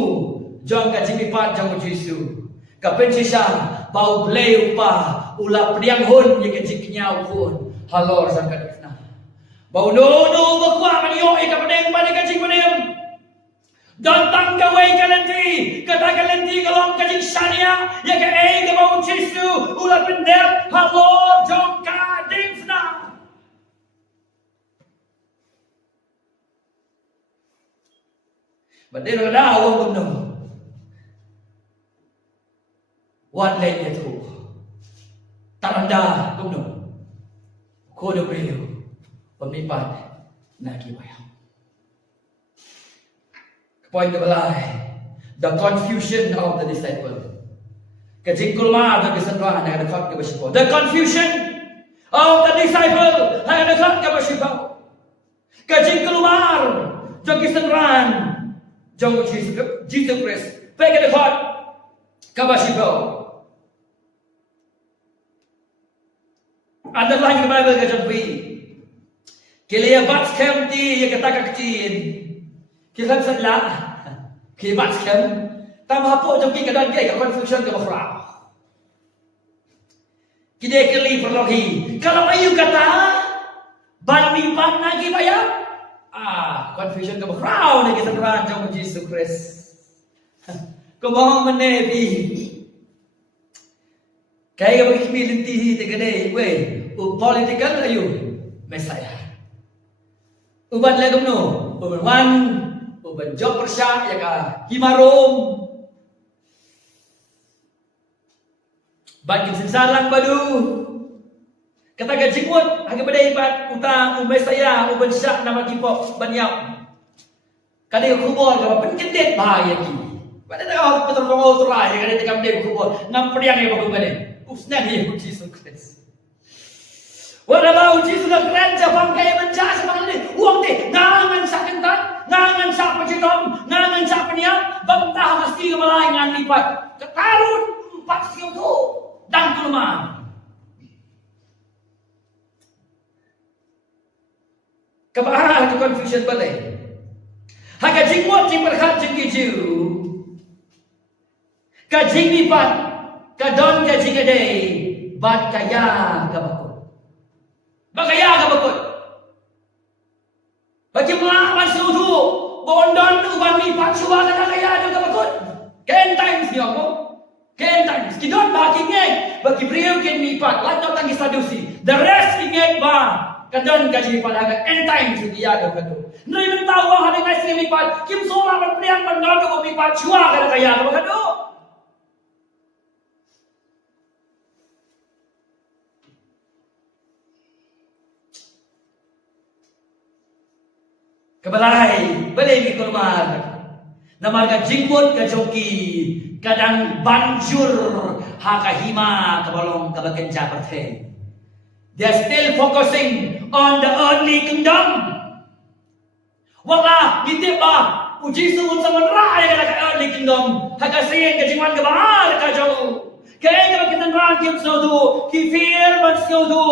jong kajing ipat jamu Jesu. Kapan sisa, bau bleu pa, ulap diang hun, yang kajing kenyau pun, halor sang kadikna. Bau no bakwa maniyo, ikapadeng pada kajing padeng. Dantang kawai kalenti, kata kalenti kalong kajing sania, ya ke bau Jisu, ulah pendep, halor jong kadingfna. Badai dah awam kumno. Wan lay itu, taranda kumno. Kodo beliau, pemimpin nak kibayang. Point kebalai, the confusion of the disciple. Kajing kulma the kesentuhan yang dekat ke bersipau. The confusion of the disciple yang dekat ke bersipau. Kajing kulmar jong kesentuhan jong Jesus Christ. Pergi dekat ke bersipau. Underline the Bible kajang pi. Kelia bat kemti yang kata kecil. Kita sedlah, kita skem, Tambah po jom ki kadang ke confusion ke bakra. Kita kali perlogi. Kalau ayu kata ban mipan lagi bayar. Confusion ke bakra ni kita terang jom Yesus Kristus. Kau menebi. Kaya bagi militi tegade we political ayu Messiah. Uban le gumno, uban wan, uban job persya ya ka himarom. Bagi sensalang badu. Kata gajimut hagi pada ibat utang Messiah uban syak nama kipok banyap. Kadai kubur ka penkedet bahaya ki. Pada dah betul-betul terai kadai tekam dek kubur. Ngam priang ya bagu kadai. Usnan ya Yesus Kristus. Wala Yesus na kerja bangkai menjasa bangkai uang deh ngangan sa kentan ngangan sa pajitom ngangan sa peniap bangtah mesti kemalai ngan lipat ketarun 4 siu tu dan kelemahan kebahagiaan itu confusion balik haga jingwat jing berkat jing kiju kajing lipat kadon kajing ade bat kaya kabakut bagaya ka bakot. Bagi melawan selutu, bondon uban lipat suwa ka kaya ka bakot. Ken times niyo mo. Ken times. Kidon ba kingeg, bagi brio ken lipat, lato tangi sadusi. The rest kingeg ba kadon ka lipat aga end times dia ka bakot. Noi men tawa ha dengan sing lipat, kim sola man priang bondon ko lipat suwa ka kaya ka bakot. Kebalai, balai ni kolmar. Namarga jingmut ke joki, kadang banjur haka hima kebalong kebakenca perthe. They are still focusing on the earthly kingdom. Wala, hindi ba? Uji sumun sa manra ay ka earthly kingdom. Haka sin ke jingwan ke bahar ka jo. Kaya ka kitanran kim sodu, ki feel man sodu.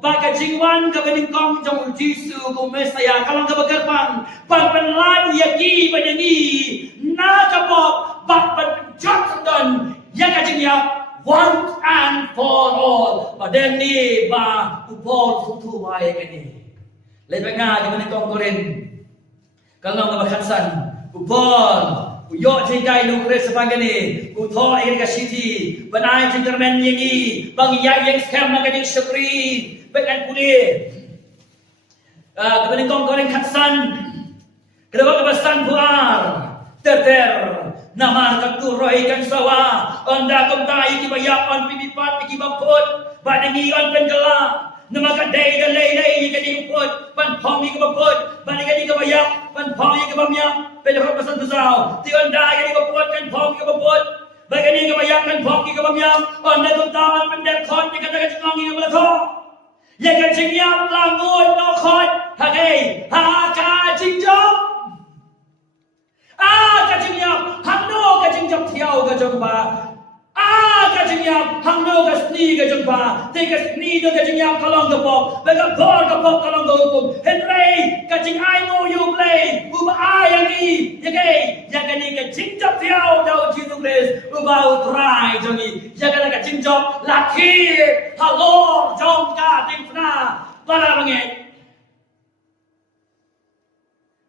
Baka jingwan ka beningkong jong Jisu kung Mesaya kalong ka bagarpang pagpanlan yagi banyangi nakapop bakpan Johnson ya ka jingyap once and for all paden ni ba upol sutu wae kani lebih nga ka beningkong korin kalong ka bakatsan upol Uyo jengkai nukre sepagani, utho air kasiti, banai jengkermen yengi, bang yang scam naganing syukri, bekan puli. Kemudian kongkoreng katsan, kedua kebasan buar, terter, nama kaktu rohi kan sawa, onda komtai kibayak on pipipat pikibaput, badangi on penggela. Nama kadai dan lay yang kadi kuput, pan pong yang kuput, ban kadi kebayak, pan pong yang kebamyak, pada pesan besar. Tiada kadi kuput kan pong yang kuput, ban kadi kebayak kan pong yang kebamyak, onda kumtawan pendek kon yang kata kacang yang belato. Yang kacang yang langut no kon, hakai, haka jingjok. Kacang yang hano kacang jok tiaw kacang ba. Kacang yang hangno kasni kacang ba, tiga sni do kacang yang kalong gapok, bega bor gapok kalong gapok. Henry kacang I know you play, uba ayang i, yang kani kacang jok tiaw daw jinugres, uba utrai jongi, yang kani kacang jok laki, halor jong ka tingna, para banget.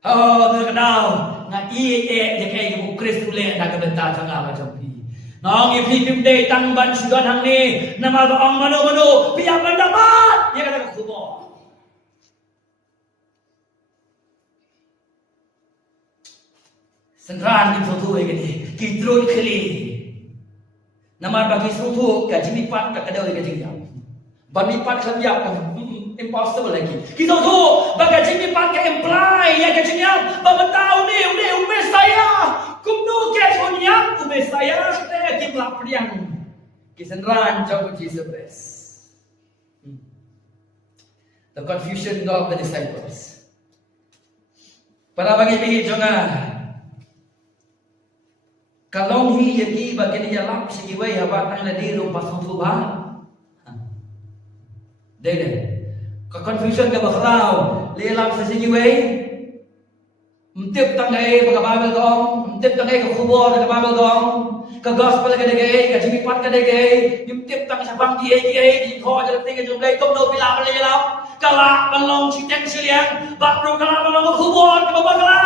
Terkenal, ngat yang kani ukres tule nak bentar tengah macam ni. Nang ipipim day tangban sudan hang ni nama doang mano pihak pendapat ya kata kubo. Sendran ni foto ini kidrun keli. Nama bagi foto gaji lipat kat kadau gaji dia. Berlipat kerja impossible lagi. Kita tu bagaji lipat ke imply ya gaji dia. Bertahu ni udah saya. Kumno ke sonya ube saya saya kimlah priang kisenran jauh Jesus Christ. The confusion of the disciples. Para bagi bagi jonga kalau hi yaki bagi dia lap sigiwai haba tang na diro pasong tuba. Dede. Confusion ke bakrau lelap sigiwai Untip tangai pagkababal kong, untip tangai kakubor pagkababal kong, ka-gospel ka dagay, ka-jimipat ka dagay, yung tip tang sa bang kiay, yung ko jalan tinggal jumlay, kung no pila pala yalam, kala manlong siteng siliang, bakro kala manlong kakubor, kababagla.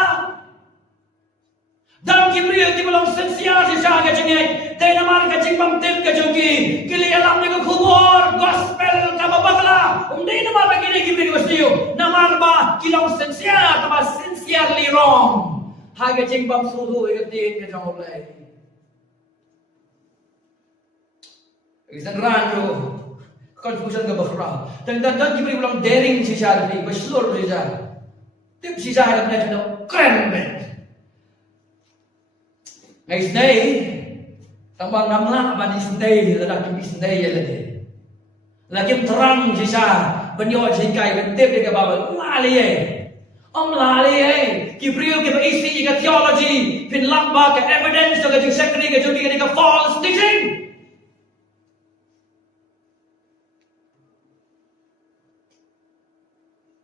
Dan kibriyo di belum sensial si siya kajingay. Tayo naman kajing tip kajungki. Kili alam ni kubur gospel kababagla. Hindi naman begini kibriyo gustiyo. Naman ba kilang sensial tama sincerely wrong. Hai kajing suhu ikatin kajong ulay. Isang ranyo confusion ka bakra. Dan kibriyo belum daring si siya ni maslur si siya. Tip si siya na kajong keren. Ngày nay, tao bằng năm lạ mà đi xuống đây là đặt cái xuống đây là cái trăng gì sao, bên nhau trên cây bên tiếp đi cái bà vẫn la đi ấy, ông la đi ấy, cái real cái basic cái theology, cái lăng ba cái evidence cho cái chữ secondary cái chữ cái false teaching.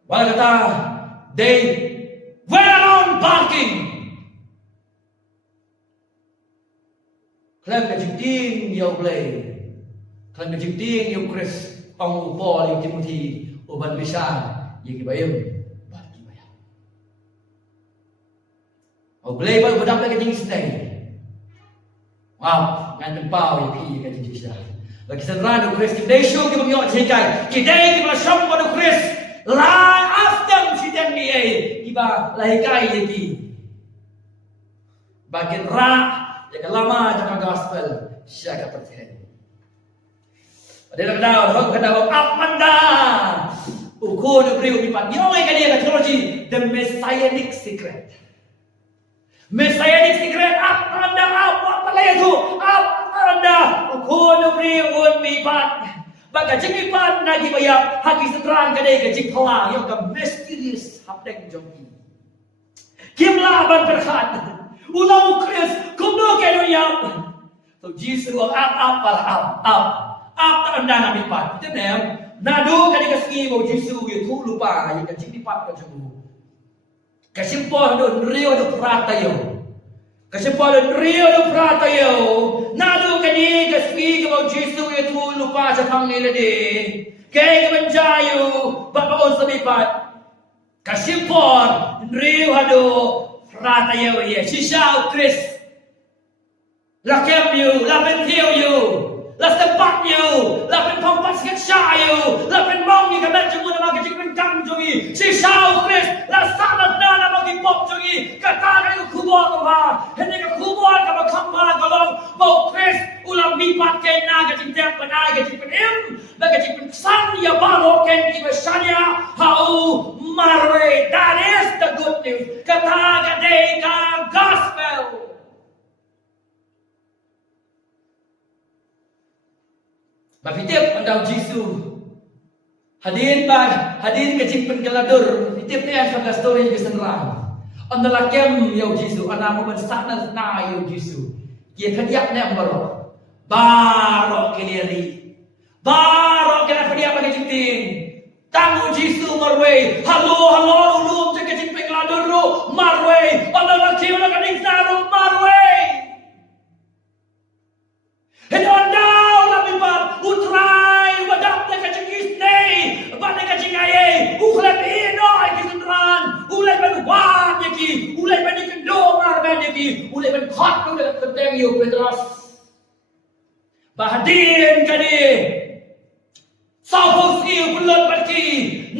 Wala kata, they went on barking. Klan ka jingting yaw play. Klan ka jingting yaw Chris pang Paul yung Timothy uban bisa yung ibayam bat ibayam. O play ba ubadam ka jing stay. Wow, ngan pao yung pi ka jing siya. Bagi sanran Chris day show ki bang yo chikai. Kiday ki ba sham ba Chris. La after si den ni ki ba lahikai yaki. Bagin ra Jaga lama jaga gospel siaga percaya. Ada kadang orang kadang up anda. Ukur ni beri umipan. Yang lain kali theology the messianic secret. Messianic secret up anda apa itu? Up anda ukur ni beri umipan. Baga jengipan nagi bayar haki seterang kadai kecik pelang yang ke mysterious hapdeng jongi. Kimlah ban berkat. Ulang Chris, kumno kayo yap. So Jesus will up tak anda nak lipat. Kita nem, nado kali kasih mau Jesus itu lupa, yang kecil lipat ke jemu. Kesimpul don rio do prata yo. Kesimpul don rio do prata yo. Nado kali kasih mau Jesus itu lupa cakang nila de. Kaya kemenjayu, bapa on selipat. Kesimpul rio hado. Rata yo ye, shisha Chris. La kem you, la pen thiêu you, la sepak you, la pen phong pas ket sha you, la pen mong ni ka ben chung na ma ka jing kang chung yi. Shisha Chris, la sanat na ma ki pop chung yi. Kata ka ku kubor ko ha. Hene ka kubor ka ba kham ba ka long. Mo Chris, ulam mi pat ken na ka jing tep na ka jing pen im, ba ka jing pen san ya ba ro ken ki ba shanya. How marwe, that is the good news. Kata ka de ka gospel. Bapitip andau Jisu. Hadirin ke cimpen keladur. Pitip ni asal story ke senrang. Andala kem yau Jisu, anamu bersakna na yau Jisu. Kia kadiak ni ambaro. Baro keliri. Baro kena kadiak bagi cimting. Tangu Jisu marway. Halo ulum ke cimpen keladur ru marway. Andala kem na kading saru marway. Hedondau labibat utrai wadak na kacingis nei bana kacingaye ukhlep inoy kisendran ulay ban wan yaki ulay ban ikendo marban yaki ulay ban khot no de keteng yo Petrus bahadin kadi Saupos iyo bulan berki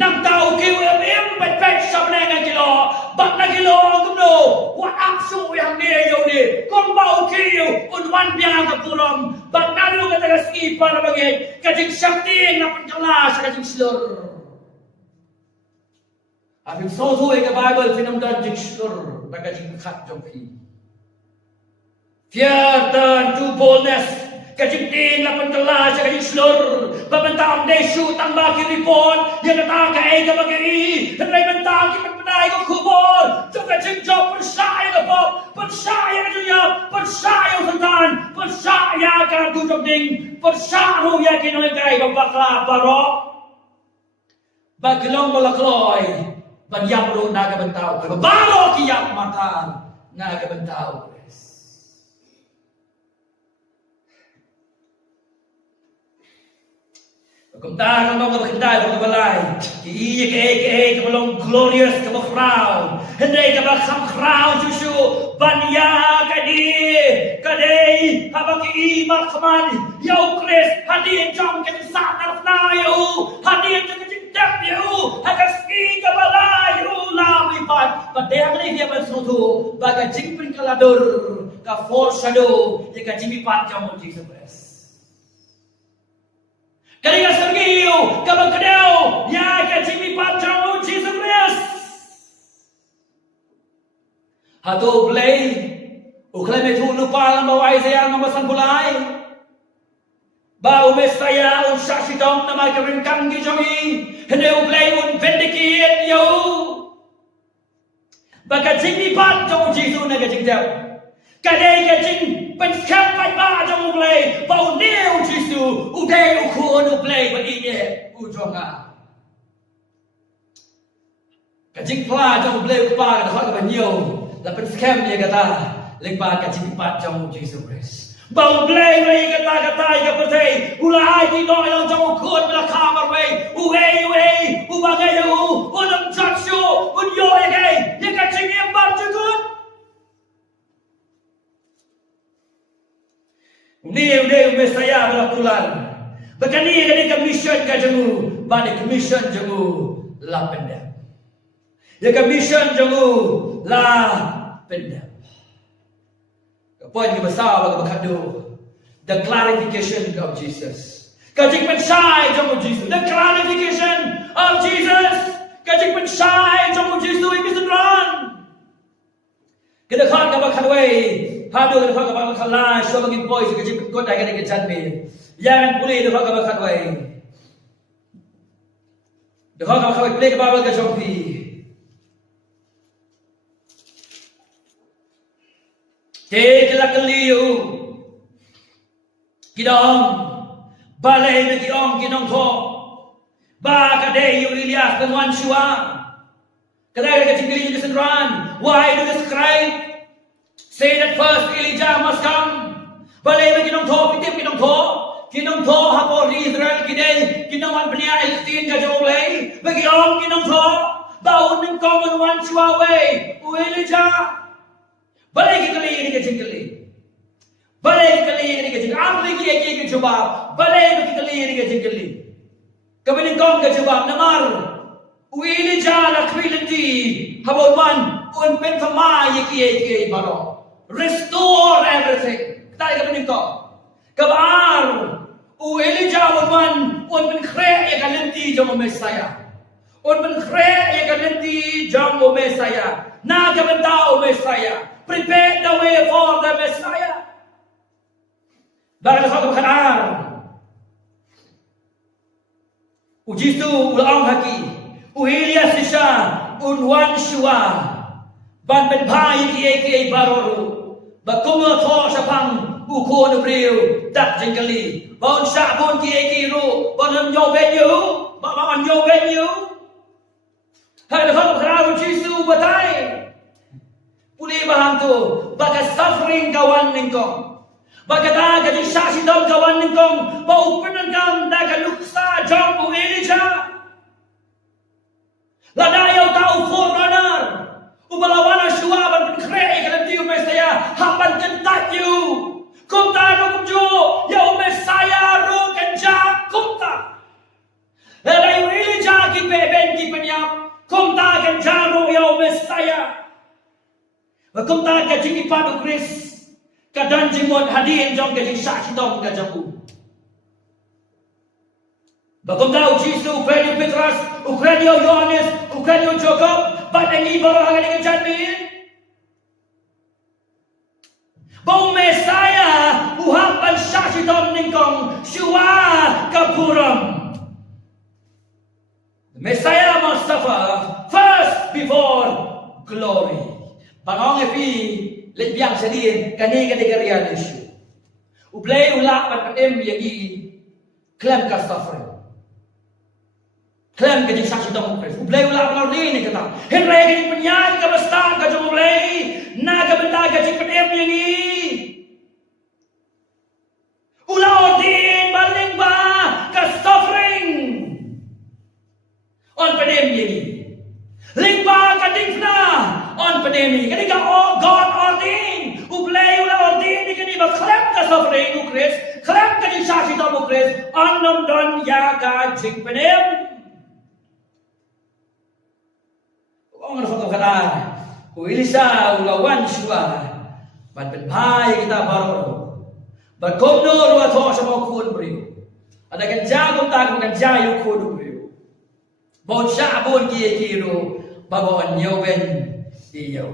nam tau kiu em bet sabne nga kilo bak na kilo kumno wa aksu yang dia yo ni kom bau kiu unwan biang ka purom bak na lu ka tagas para bagi kajing sakti na penjelas kajing slur abim so ke Bible film dan jing slur kajing khat jompi fear turn to boldness kajing ting la penjelas kajing slur babentang desu tambah kiri pon yang kata ka ega bageri rai bentang ki penai ko kubur juga jingjo persaya ko persaya dunia persaya santan persaya ka duduk ding persaya ya kinoi kai ko bakla baro baglong balakloy Banyam ro naga bentau. Balo kiyak makan naga bentau. Kumta kang nong berkendai berbalai. Iya ke belum glorious ke crown. Hendai ke bakam crown susu banya kadai habang imak kemani. Yau kres hadir jom ke sadar flayu. Hadir ke jidap yu. Hagas ke balai yu lamipat. Padang ni dia bersuatu bagai jingpin kaladur ka foreshadow jika jimipat jom Jesus Christ. Kaya sergiu, kabang kadau, ya kacimi patang Jesus Christ. Hatu play, uklay metu lupa lang bawai saya ngamasan bulay. Bau mesaya un syashidom na may karingkang gijongi, hindi uklay un pendikit yaw. Baka jimi patang Jesus na kajingdaw. Kadai kajing pencapai ba jong uklay, bau neu Jesus, uday ukun uklay ba iye ujonga. Kajing pla jong uklay ukpa kada ka banyo, la penskam ye kata, lepa kajing pat jong Jesus Christ. Bau uklay ba iye kata iye pertai, ulai di no yang jong ukun bela kamar way, uwe ubagay unam jaksyo, unyo ye kajing ye bat jukun. Ni mesaya beratulan. Bekani kani commission ka jemu, bani commission jemu la pendam. Ya commission jemu la pendam. Poin ke besar bagi berkado. The clarification of Jesus. Kajik pensai jemu Jesus. The clarification of Jesus. Kajik pensai jemu Jesus ini sedran. Kita kan kabakadway. Hadu ke fakar bakal kalah, so bagi boy sekejap kota kena kejan be. Jangan boleh ke fakar bakal way. The fakar bakal play ke babal ke jompi. Te kelak keliu. Kidong balai bagi ong kinong tho. Ba kadai yu Ilyas dengan Shua. Kadai ke cingkeli kesenderan. Why do you describe? Say that first Elijah must come. Balai bagi kinong tho, pitip kinong tho hapo Israel kidai kinong bnia Palestin ka jolay. Bagi ong kinong tho, baun ng common one way. Elijah. Balai kali ini kecingkeli. Balai kali ini kecingkeli. Apa lagi yang coba? Balai kali ini kecingkeli. Kami kong ka jawab namar. Elijah la kwilanti hapo man un pen pama yeki baro. Restore everything. Kita kami kong. Kabar. Elijah un pen kre yakalenti jamo Mesaya. Un pen kre yakalenti jamo Mesaya. Na kami tao Mesaya. Prepare the way for the Messiah. Bakal kau berkenar. Ujitu ulang haki. Uhilia sisa unwan shua. Ban ben pai ki baroru. Bakumo tho sapang uko no breu dak jengkali. Bon sa bon ki ru bon ham yo ben yu. Ba on yo ben yu. Hai kau berkenar ujitu batai. Puli bahang tu, baka suffering kawan ningkong, baka daga di sasi dom kawan ningkong, bau penengam daga luksa jom Elijah. Ladayaw tau forerunner, ubalawana suaban penkre kalau tiu Mesaya, hapan kentat you, kumta no kumjo, ya Mesaya ro kenja kumta. Ladayaw Elijah ki beben ki penyap, kumta kenja ro ya Mesaya. Bakum ta ka jingi padu Chris ka danjing mon hadin jong ka jing saksi dom ka jabu. Bakum ta Jesus Ukraine Petrus, Ukraine Yohanes, Ukraine Jacob, badangi baro hangani ka janmin. Bau Mesaya uhapan saksi dom ningkong shua kapuram. The Messiah must suffer first before glory. Pangong epi let biang sedih kani kategori isu. Ublay ulak pat em yagi klaim ka suffering. Klaim ka jing saksi tamo Kris. Ublay wala ka rin kata. Henry ka jing penyan ka bastan ka jong ublay. Na ka benda ka jing penem yang i. Ula din baling ba ka suffering. On penem yang i. Ling ba ka ding na on penem yang i. Kani ka God ordain. Ublay wala ordain ka ni ba klaim ka suffering u Kris. Klaim ka jing saksi tamo Kris. Anom don ya ka jing penem. Orang nak kata, Elisa ulawan shua, ban penpai kita baru, ban komno dua thos sama kun beri, ada kan jago tak kan jayu kun beri, bau sabun kia kiro, babon nyoben iyo.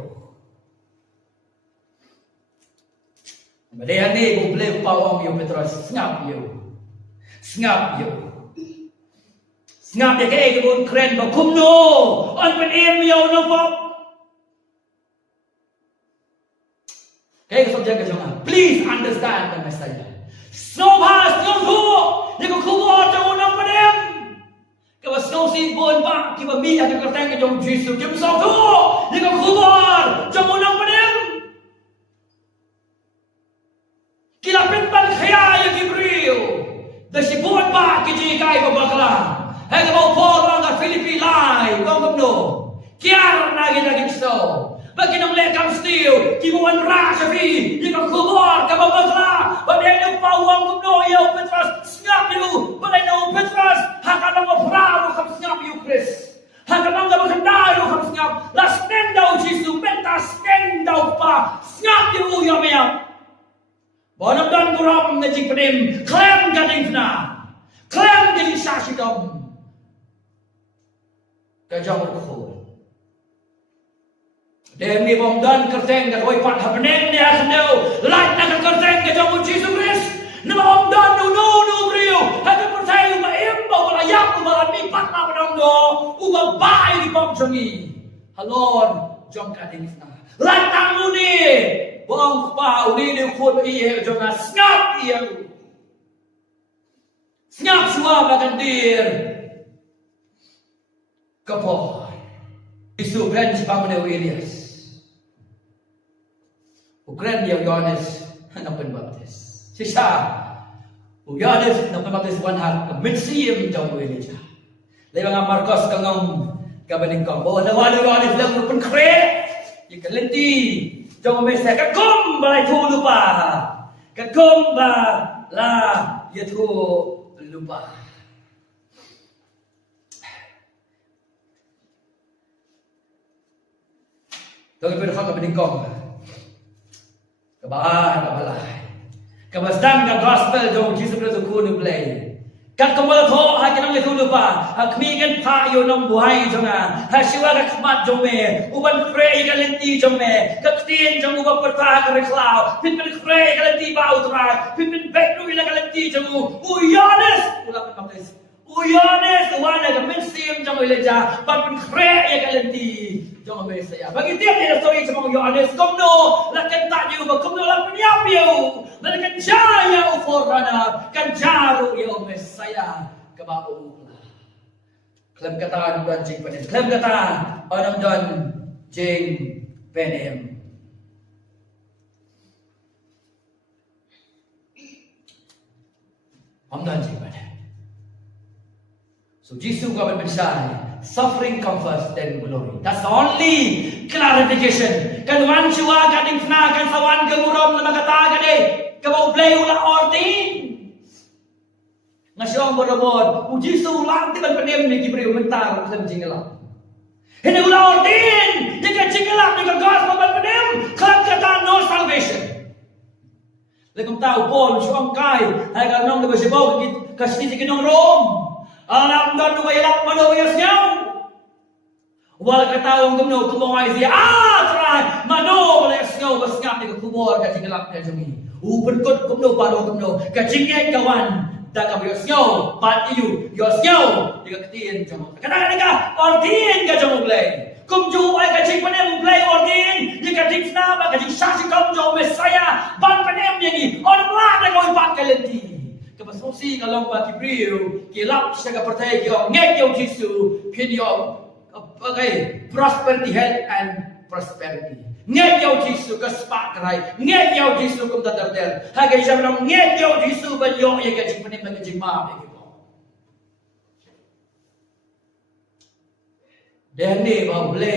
Mereka ni boleh pawang yo Petrus ngap yo. Ngap dia kaya kebun keren bakum no. On pen yo no pop. Kaya kesok jaga jangan. Please understand the message. Snowbas nyong hu. Dia ko kubo jang unang penem. Kaya snow si bon ba. Kiba mi ada kerteng ke jong Jesus. Kim sok hu. Dia ko kubo jang unang penem. Kilapin ban kaya ya Gibril. Da si bon ba kiji kai babakla. Hei kau Paul angkat Filipi lai, kau kemno. Kiar nagi so. Bagi nam lekam stil, kimuan rasa fi. Jika kubur, kau bagla. Bagi nam pawang kemno ya Petrus ngap you. Bagi nam Petrus hakan nam praru kam ngap you Chris. Hakan nam kam kendayu kam ngap. Las nendau Jisu mentas nendau pa ngap you ya meam. Bonam dan kuram ngajik penim, klaim gading na. Klaim jadi saksi dom. Kajang berkhul. Demi bomdan kerteng dan woi pat habneng dia sendau. Lat nak kerteng kajang Jesus Christ. Nama bomdan no brio. Hanya percaya uba emba uba yak uba mi pat na padang do. Uba bai di bom jongi. Halon jong kading na. Lat tamu ni. Bong pau ni khut iye jong snap iye. Snap suwa bagan dir. Kapal isu brand pamane Elias ukran dia Yohanes na penbaptis sisa Yohanes na penbaptis wanhak minsiem jang Elijah lewang Markus kangam kabaning kong bo na wala Yohanes lang pen kre ikalenti jang mesa ka kom balai tu lupa ka kom ba la yetu lupa. Tuan berhak kepeningkong. Kebalai. Kebasdang ke gospel jong Jesus Christus kunu play. Kat kembali tho hai kenang le kunu pa. Hak mi kan pa yo nom buhai jonga. Ha siwa ka khmat jong me. Uban pray ka lenti jong me. Ka tien jong uba perta ka reklau. Pin pray ka lenti ba utrai. Pin back ru ila ka lenti jong u Yohanes. Ulah baptis. Yohanes wana ka mensim jong Elijah. Pin pray ka lenti. Jangan bersaya. Bagi tiap dia story sama Yohanes. Kumno, lakan tak dia ubah. Kumno lakan niap dia. Lakan jaya uforana. Kan jaru dia Mesaya kebau. Klaim kata dan jing penem. Klaim kata orang dan jing penem. Amdan jing penem. So Jesus kawan bersaya. Suffering comes first, then glory. That's the only clarification. Kan wan siwa kading fna kan sawan gemurom na magata gade. Kabau play ula ordain. Ngasyong borobor. Uji sulang tiban penem ni Gibril mentar kan jingela. Hene ula ordain. Jika jingela ni gospel ban penem. Kan kata no salvation. Lekum tahu Paul syong kai. Hai kanong de besibau kasih kinong Rom. Alam dan dua ilak mana biasnya. Wal kata orang gemno kumong Isaiah. Try mano biasnya basngap ni kubur kacing ilak dan jemi. Berkut gemno paro gemno kacingnya kawan. Dak biasnya pat iu biasnya diga ketien jom. Kadang-kadang ordin ka jom play. Kum ju ai kacing panem play ordin. Ni kacing snap kacing saksi kum jom Messiah ban panem ni. On mlah dak oi pat kalenti. Kepasosi kalau bagi beliau, kilap siaga percaya dia ngek yo Yesus, dia pakai prosperity, health and prosperity. Ngek yo Yesus ke sepak kerai, ngek yo Yesus ke terter. Hagai siapa ngek yo Yesus banyak yang gaji pening gaji maaf. Dan ni mau beli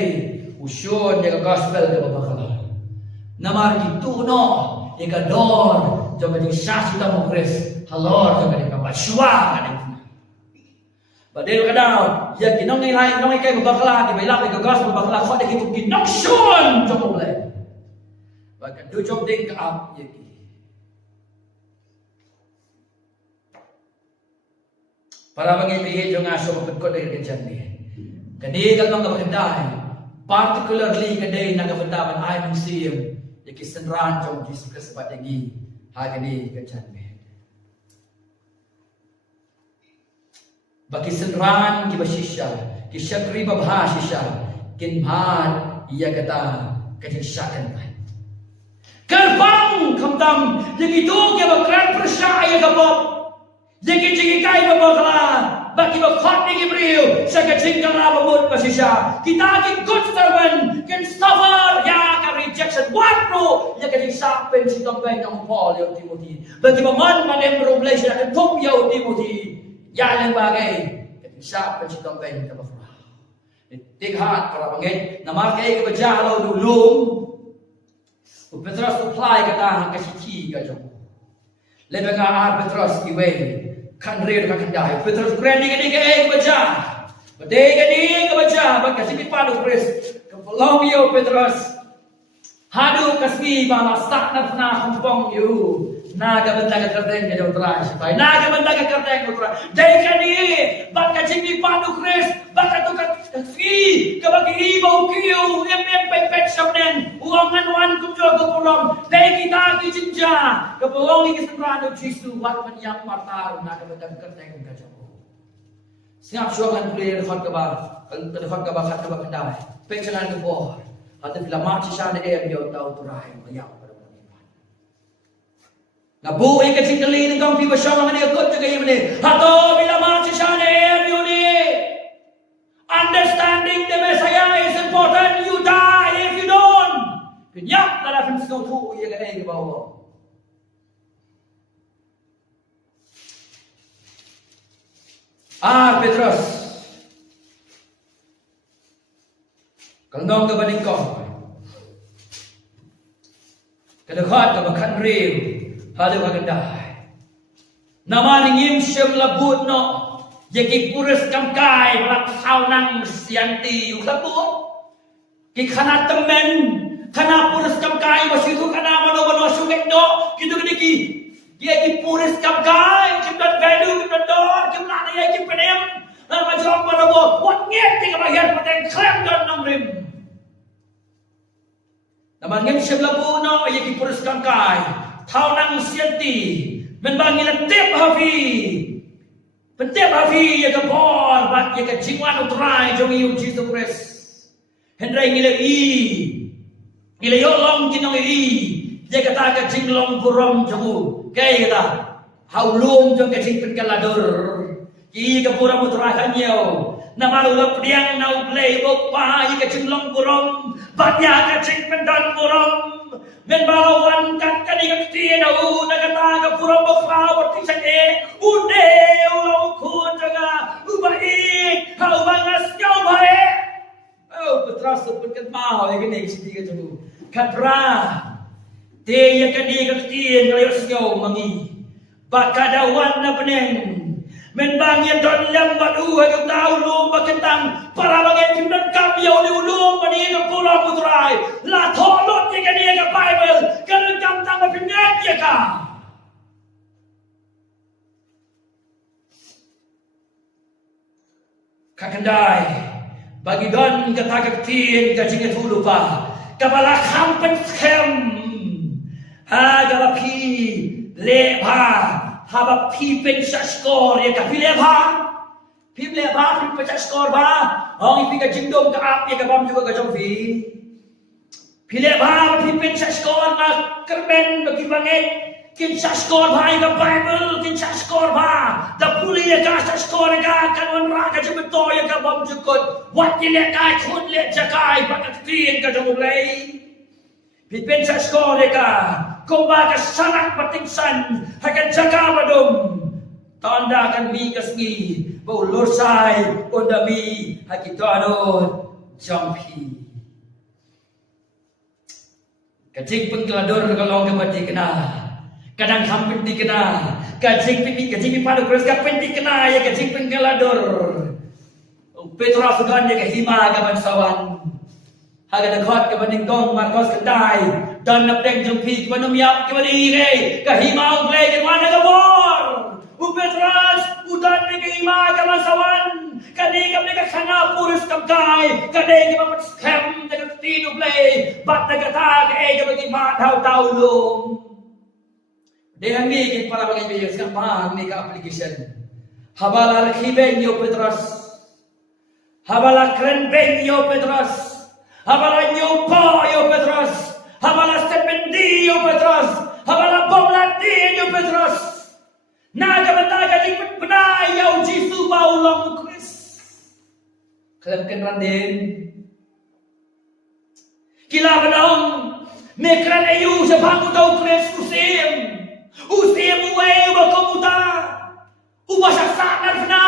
usun yang gospel ke babakala. Namar itu no yang kador jangan jadi syah kita mau kris halor jangan jadi kabar syua kan itu. Badai kadang ya kinong ni lain nong ikai babakala di belak ke gospel babakala kau dah itu kinong sun jangan boleh. Bahkan dujok ding ke up ya ki. Para bagi biye jangan asal berkot dari kencan ni. Kadi katong kabagday, particularly kadi nagabandaban ay ng siyem, yaki senran jong Jesus Christ patagi, hagani kachanme. Baki senran ki basisya, ki syakri babhasisya, kinman iya kata kajisyakan man. Kalpang kamtam, yaki tu ki bakran persya iya kabab, yaki jigikai babakala. Bagi bakhot ni Gibril, sa kachingkang labamut pasisya. Kita aking good servant can suffer ya ka rejection. What bro? Ya ka disapin si Tombay ng Paul yung Timothy. Bagi man manem revelation akan top yung Timothy. Yan ang bagay. Ka disapin si Tombay ng Tabafra. Tighat para bangit. Namarkay ka ba dyan halaw lulong? Petros supply ka tahan kasiki ka dyan. Lebang nga Petros iway. Kan real kan dai Petrus grandi gani ke baca badai gani ke baca bak kasi pipadu pres kapalong yo Petrus hadu kasbi bala sakna na humpong yo naga benda ka kerteng ke utra sipai naga benda ka kerteng utra dai gani bak kasi pipadu pres bak tu kasbi ke bagi ibau kiu em pepet sabnen uangan wan kumjo kapalong dai kita ki jinja kapalong ki senrano Jisu wat yang martar naga benda kerteng ka jago siap syuangan player khot ka ba khot ka ba khat ka ba kendai pengenan ke boh atau bila mak sisa dia dia tahu turai banyak pada orang. Nah bu yang kecil kali ni kau pergi bersama dengan ikut juga ini. Atau bila mak sisa dia ni understanding the Messiah is important. You die if you don't. Kenyak tak ada fungsi tu ia kena ke bawah. Petrus. Kalau ke banding kau, kedekat ke bahkan real, ada bahkan dah. Nama ringim syam labut no, yaki puris kamkai balak saunang sianti labut. Ki kana temen, kana puris kamkai masih tu kana mano suket no, gitu gini ki. Dia ki puris kamkai, kita value kita dor, kita nak dia ki penem. Macam apa labo? What ngerti kebahagiaan peteng klem dan nomrim. Naman ngem syablabu no ayaki purus kangkai. Tau nang sianti. Menbangi letep hafi. Pentep hafi ya kapor. Bat ya kajingwan utrai jom yung Jesus Christ. Hendrai ngile i. Ngile yolong jinong i. Ya kata kajinglong burom jamu. Kaya kata. Haulung jom kajing penkaladur. Ki kapura mutrahan yo na malulap diang na ublay bok pa i kajinglong burom batya kajing pendan burom men balawan kat kanigat tiyan au na kata kapura bok pa wat tisan ude ulau kun jaga ubai hau bangas kau bae Petras seputkan mau gini sini ke jago kadra te ya kanigat tiyan layos kau mangi bakadawan na peneng menbangnya don yang badu yang tahu lomba kentang para bagai timdan kami yang diulung bani ke pulau putrai la tolot yang dia ke Bible kalau kentang berpengat ya kah kakandai bagi don kata ketin gajinya tu lupa kepala kampen skem galapi lepa haba pipen sa skor ya ka pileba pipen sa skor ba ang ipiga jingdom ka ap ya ka bam juga ka jomfi pileba pipen sa skor na kerben bagi bangit Kinsa skor ba ka Bible, kinsa skor ba? Da puli ka sa skor ka kanwan ra ka jumtoy ka bam jukot. What ile ka khun le jakai pagtin ka jumulay. Pipin sa skor ka. Kung ba ka sanak patingsan, hakan jaga badum. Tanda kan mi kasgi, baulorsai ondami hakito ano jampi. Kajing pengkelador kalau kemati kena. Kadang hampir dikena, kajing padu keras kapan dikena ya kajing pengkelador. Petra sudan ya kahima kaman sawan. Haga dekat kaman ingkong markos kendai dan napdeng jumpi kaman miap kaman ire kahima uglay kaman nagabor. Petras udan ya kahima kaman sawan. Kani kami kakana purus kamkai, kani kami patskem dekat tinu play, bat dekat kami matau taulung. Dengan ni para bagai biasa sekarang paham ni ke application. Habala khibeng yo Petras. Habala keren beng yo Petras. Habala nyopa yo Petras. Habala sependi yo Petras. Habala bomlati yo Petras. Naga bentaga di benai yo Jisu baulong Kris. Kelem kenran den. Kila benong. Mekran ayu sepangu tau Kris usim. Usim uwe kamuta ubasa sanar fna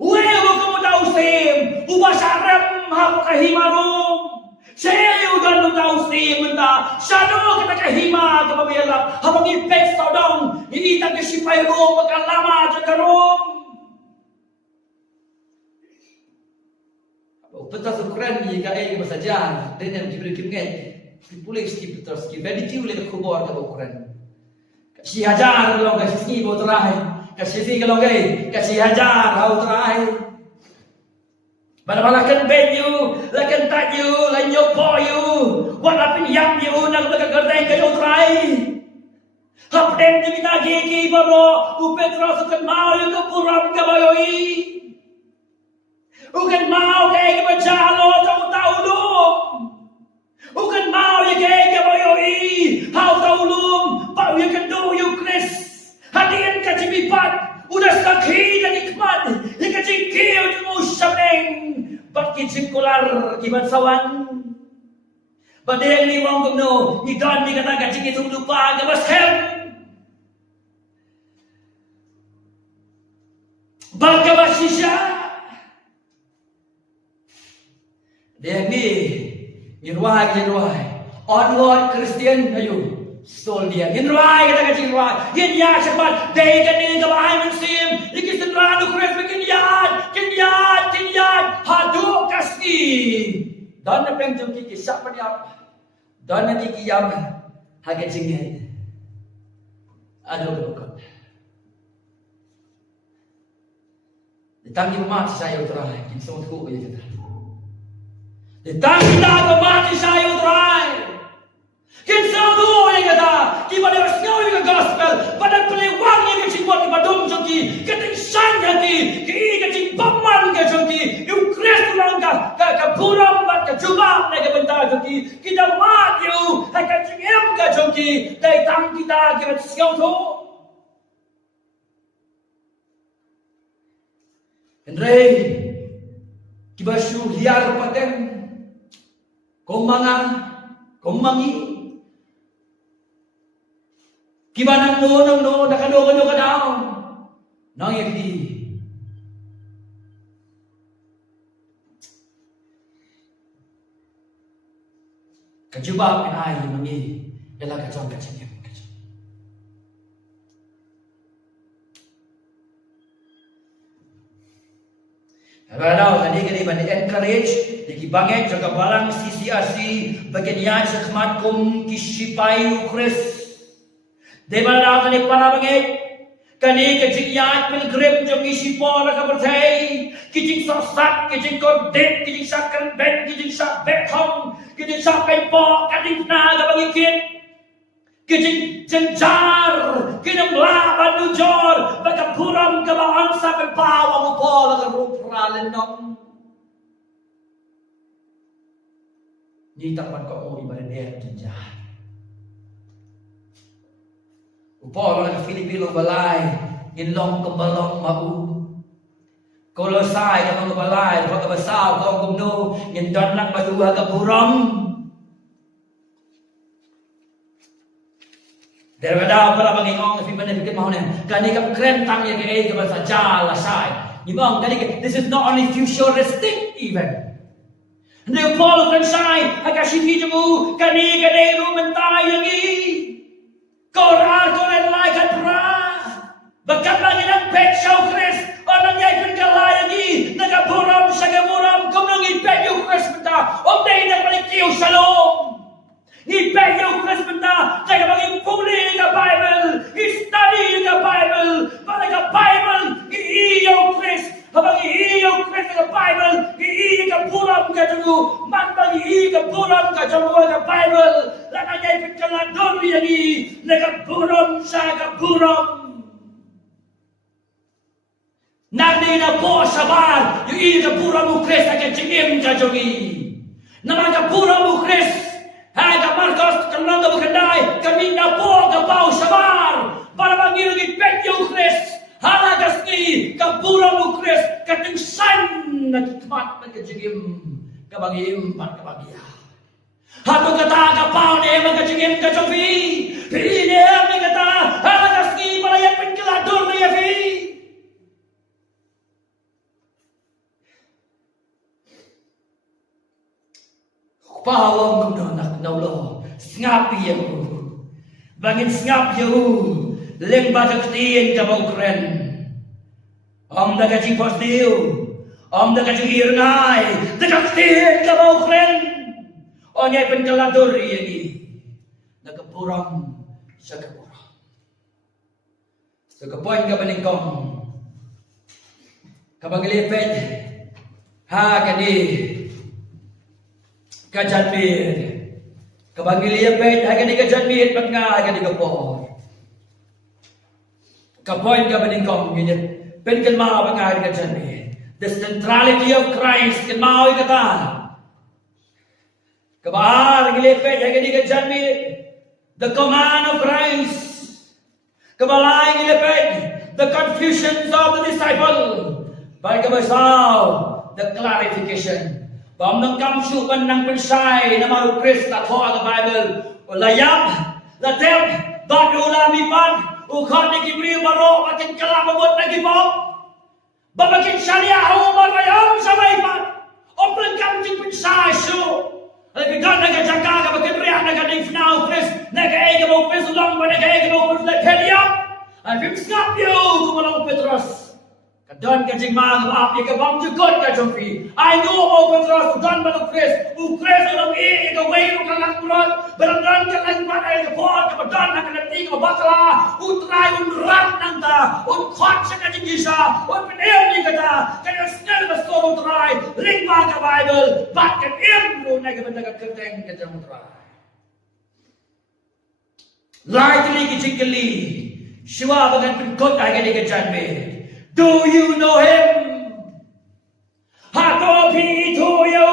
uwe kamuta usim ubasa rem hap kahimarum saya udan uta usim menta shado kata kahima kapabiyala habang ipek saudong ini tak kesipay ro makalama jakarom petas ukuran ni kai masajan dan yang diberi kimnget dipulih skip terus skip jadi kiule kubor ka ukuran si hajar kalau kasih sini bau terakhir, kasih sini kalau kasih hajar bau terakhir. Balakan benyu, lakan taju, lanyo poyu, walapin yang you nak berkerja kayu terakhir. Hapden diminta gigi baru, upetro sukan mau yang kepuram kabayoi. Ukan mau kayak kebajalo jauh taulung. Ukan mau ya kayak kabayoi, hau taulung. Pak ya kendo you Kris hadian kacibipat udah sakhi dan nikmat ya kacingkiu di musyabeng bat kicingkular kibat sawan badeng ni wong kumno idan ni kata kacing itu lupa gabas hem bagabas sisya deng ni irwai onward Christian ayo Stol dia, hinrai kata kacing rai, hinya cepat, deh kini kebahagiaan mensim, ikut senranu Kris kinyat, hadu kasih, dan nepeng jengki kisah peniap, dan nanti kiam, haget jengnya, aduh bukan, ditanggi mati saya uterai, kinsong tuh ya kita, ditanggi dah mati saya uterai. Kinsau doa yang kata, kita pada rasnya yang gospel, pada pelewang yang kecil buat kita dom joki, ketingsan hati, kecil paman ke joki, you Kris tulangka, ke buram bat ke jubah ke bentar joki, kita maju, ke cingem ke joki, dari tang kita siau tu. Andre, kita syuh hiar paten, komangi. Kibanang no, nakano ka daw. Nang yakdi. Kajubah pinay mangi, ela kacang kacang. Kalau tadi ban encourage, dikibanget jaga barang CCRC, bagian yan sa kmatkum kisipayu Kris. Debara kani para bangit, kani kecik yat pilgrim jom isi pola kabertai, kecik sosak, kecik kodek, kecik sakran ben, kecik sak bekhong, kecik sak penpok, kecik naga bangikit, kecik jenjar, kecik laban nujor, baka puram kabaan sa penpawang pola karupralen nong. Ni takpan ko mo ibadah jenjar. Upolo na Filipino balay, inlong kumbalong mau. Kolosai ka mga balay, pagkabasaw ka ang gumno, indon lang maduha ka buram. Daripada pala mangingong na pimanipikit mo na, gani ka krentang yung kaya ka sa jala say. Imong, gani ka, this is not only futuristic even. Hindi upolo kan say, hagashikita mo, gani rumantay yung Koran lai kan pra. Bakat langit ang petsaw Chris. Anong yay pinkalayagi. Nagaburam sa gaburam. Kung nang ipegyo Chris mata. O day nagmalikiw sa loob. Ipegyo Chris mata. Kaya maging puli ka Bible. I-study ka Bible. Para ka Bible. Iiyaw Chris. Habang iiyaw Chris ka Bible. Iiyaw ka buram ka dyan. Man iiyaw ka buram ka dyan. Ka Bible. Lanang yay pinkalador yagi. Nagaburam sa gaburam. Nandi na po sabar, yung ikapura mo Chris na kachigim kajogi. Naman kapura mo Chris, hay ka Marcos, kanang ka bukanday, kami na po kapaw sabar. Para mangirang ipek yung Chris, halagas ni kapura mo Chris, kating san na kikmat na kachigim, kabagim pan kabagya. Hato kata kapaw ni emang kachigim kajogi, pili ni emang kata, halagas ni malayat pengkilador na yafi. Pawang kumno nak naulo ngap yo bangin ngap yo leng batak tien ka bokren om daga ji postiu om daga ji irnai daga tien ka bokren onye penkalador yegi nagapurang sa kapurang sa kapoin ka baningkong kabagalipet ha kani Kajanmir, kabangiliyapet, hagani kajanmir, pat nga hagani kapor. Kapoin ka baningkong, ganyan, pen kan mao nga hagani kajanmir. The centrality of Christ, kan mao ikata. Kabaar, hagilipet, hagani kajanmir. The command of Christ. Kabalay, hagilipet, the confusions of the disciple. Pagkabasaw, the clarification. Bam nang kamsupan ng pensay na maru Chris na thoa ka Bible. Layap, latep, bad ulamipan, ukhan ni Kibriyo baro, makin kalababot na gibok. Babakin syariah umarayam sa maypan. Oplan kamsing pensay so. Nagkagan nagkajaka ka bakin riyak nagkading finaw Chris. Nagkaega mo Chris ulang ba nagkaega mo Chris nagkadiyak. Ay pimskap yo kumalang Petros. Kadon kajing mga api ka bang jukot ka jumpi. I know about Petros, udan ba ng Chris? Chris ulang ikaway ng kalangkulot. Baranggan ka lang pa ay kapot. Kapadan na kalati ka bakla. Utray unrat ng ta. Unkot sa kajing isa. Unpinil ni ka ta. Kaya snel ba solo utray. Ring mga ka Bible. Bakit imro na kapag nagkakateng ka jang utray. Likely kajingkali. Siwa bagan pinkot ay gani ka janme. Do you know him? Hatopi to you.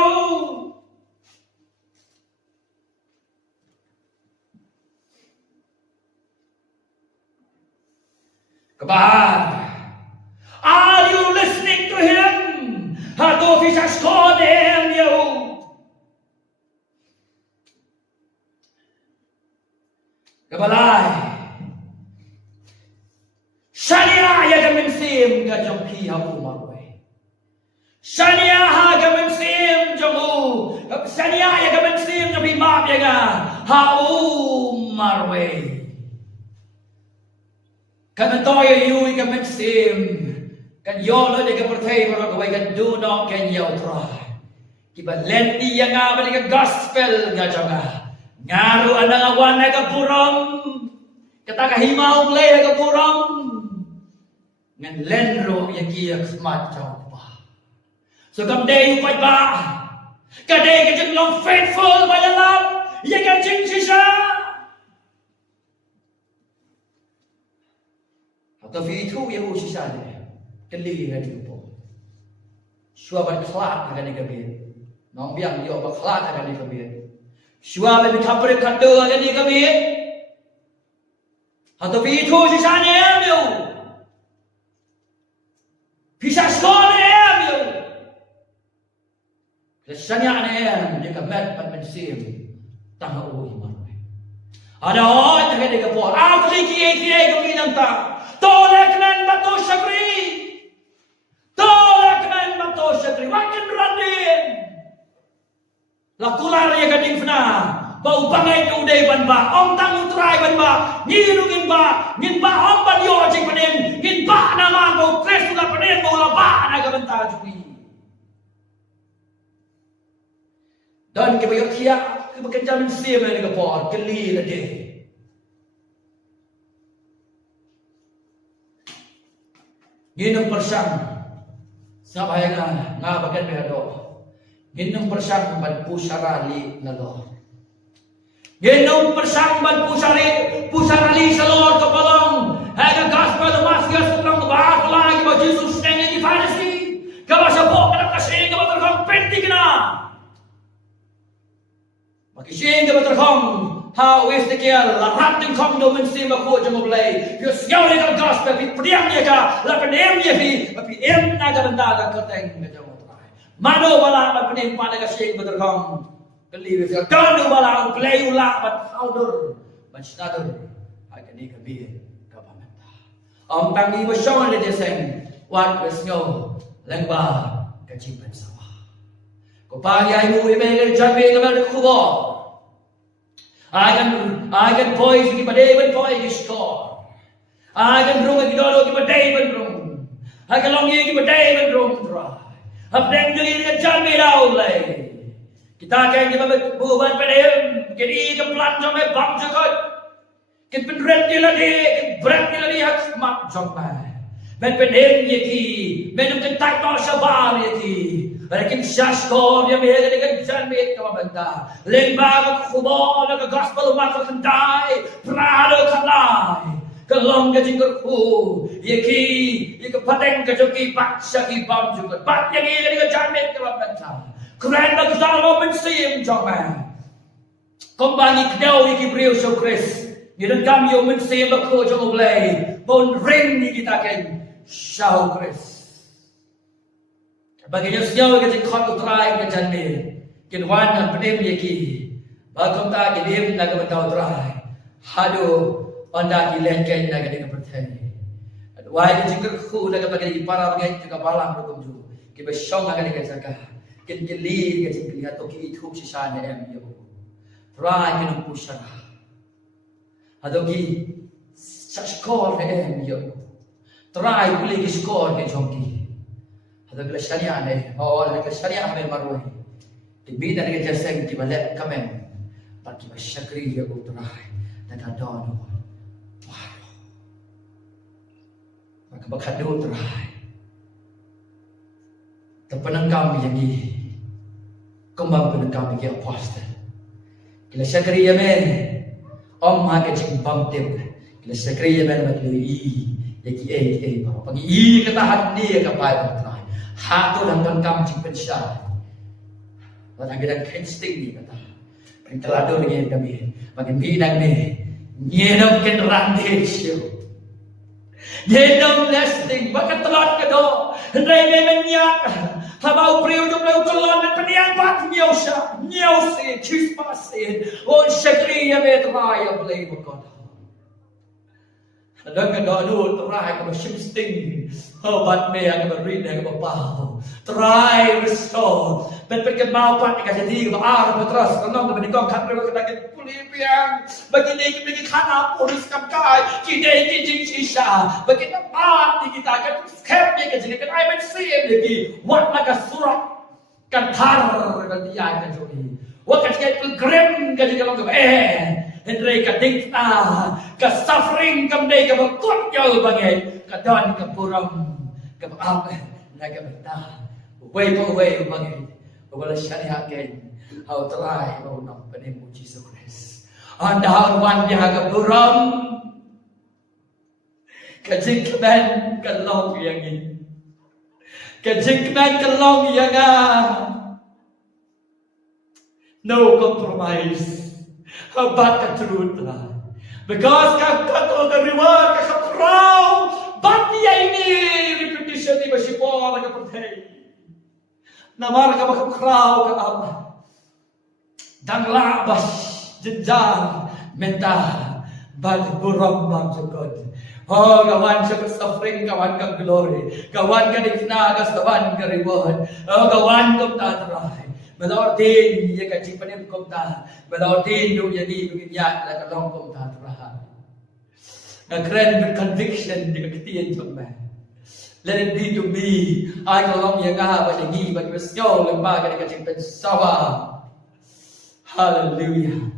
Kabahan. Are you listening to him? Hatopi sa skonem you. Kabalay. Shania ya gamin sim ga jong ki ha umarwe. Shania ha gamin sim jong u. Shania ya gamin sim jong bimap ya ga ha umarwe. Kan toy yu gamin sim. Kan yolo de ga perthai baro ga kan do not can you try. Kiba lendi ya nga bali ga gospel ga jong ga. Ngaru anang awan na ga purong. Kata ka himaw play ga purong. Ngan lenro yang kia khmat chau pa. So kam day upai ba. Ka day ka jeng long faithful ba yalam. Ya ka jeng sisa. Atau fi thu ya u sisa ne. Kali ka di po. Shua ban khlat ka ni ka bi. Nong biang yo ba khlat ka ni ka bi. Shua ban khapre khatdo ka ni ka bi. Atau itu sisanya ambil. Bisa sekolah ambil. Sisanya aneh, dia kemat pensim tangga iman. Ada orang yang dia kepor. Aku lagi keminang tak. Tolak nan batu syakri. Tolak nan batu syakri. Wakin berandin. Lakular ya gading fna. Bau bangai ke udai ban ba. Om tang utrai ban ba. Ngin ba. Ngin ba om ban yo cik panen. Ngin ba nama bau kres ula panen. Bau la ba naga benta juri. Dan kebayok kia. Kebekerjaan mesti mereka kepor. Keli lade. Ginung persang. Siapa yang bagian behado. Ginung persang ban pusarali nalo. Ginung persang ban pusarali salor kepalong. Hega gaspal masgas kurang bahas lagi bahwa Jesus nengah di Farisi. Kabasa bok kena kasih kabasa terkong penting na. Makising kabasa terkong. How is the kill? La rating kong do mensi mako jamo blay. Yo siyaw ni kang gospel pi priang ni ka. La penem ni pi em na ka benda ka kerteng ka jamo trai. Mano bala ma penem pa na ka sing betul kong. Kali wis ka do bala play ula bat powder. Ban stadur. Ha ka ni ka bi ka pamenta. Om tang ni ba syaw ni deseng. Wat wis nyo leng ba ka chimpen sawa. Ko pa ya mu me ka jabe ka ba kubo. Agan boys ki David boy ki score. Agan rung ki dolo ki David rung. Agan long ki David rung try. Abdeng dili ka jambi daulay. Kita kan ki buban pedem. Kini ka plan jom me bang jakot. Kit penret ki ladi, kit bret ki ladi hak mak jom mai. Men pedem ye ki, men ka tak to sabar ye ki. Lekin syaskor yang berada dengan janmit kawan benda. Lembag kubur dengan gospel maka kendai. Prado kendai. Kelong ke jingkerku. Yeki pateng ke joki paksa ki bam juga. Pak yang ini dengan janmit kawan benda. Keren bagus dalam mensim jomah. Kembali kedau iki beriu syukris. Ngidan kami yang mensim bako jom mulai. Bon ring ni kita kan syukris. Baginya sejauh kita kau terai ke janme, kinwan dan penem yaki, bagam tak kirim naga betau terai, hado anda kilengken naga dengan pertanyaan. Wahai jingkar ku naga bagi para bagai juga balang berkumju, kita bersong naga dengan jaga, kita kili kita kili atau kita itu sisanya em yo, terai kita pusara, atau kita skor em yo, terai boleh kita skor kita jongki. Ada kelas syariah ni, kelas syariah ni maruah. Tiba dan kita jaseng tiba lek kamen, bagi masyakri yang utrai dan kadang waduh, maka bakado utrai. Terpenang kami yang ni, kembang penang kami ke apostel. Kelas syakri yang men, hak kecik bam tip. Kelas syakri yang men bagi yaki pagi ketahan ni kapai utrai. Hatu dan kangkam cik pensyar. Pada kita kensting ni kata. Yang terlalu dengan kami. Bagi bidang ni. Nyenam ken rantai siyo. Nyenam lasting. Baka telat ke do. Hendai ni menyak. Habau priu jom leu kelon dan penian bat nyaw siya. Nyaw si. Chispas si. O syakri ya betraya boleh berkata. Ada kedua terai ke shifting, bat me yang berbeda ke bapau, terai restore, berpikir maupun jika jadi ke terus, tenang ke menikam kantor ke lagi pulipiang, begini kita kana polis kamkai, kita kijing sisa, begini apa kita kan skepnya ke jadi kan I see lagi, wat naga surat kantar kan dia kan jadi, wakat kita pilgrim kan jadi kalau Hendrai ka dikta, ka suffering kamdai ka bakut jauh bagai, ka don ka puram, ka baam, na ka benta, way bagai, wala syariah ken, how try, how nak penemu Jesus Christ. Anda wan dia ka puram, ka jikman ka long yang ini, ka jikman ka long yang no compromise. Habat ka truth lah. Because kakato ka reward, kakapraw, ba't niya ini repetition di ba si po nagkapatay? Namar ka makapraw ka ama. Danglabas, jenjar, menta, bad burong bang sukod. Oh, gawan siya ka suffering, gawan ka glory. Gawan ka diknagas, gawan ka reward. Oh, gawan ka tatray. Malaw din, iya ka cipanin kom ta. Malaw din, yung yani, yung inyak, na kalong kom tatray. Nag-grand with conviction, di ka kitiyan yung man. Let it be to me. Ay kalong yang nga, baligi, bagwasyo, lembaga, di ka cipanin sawa. Hallelujah.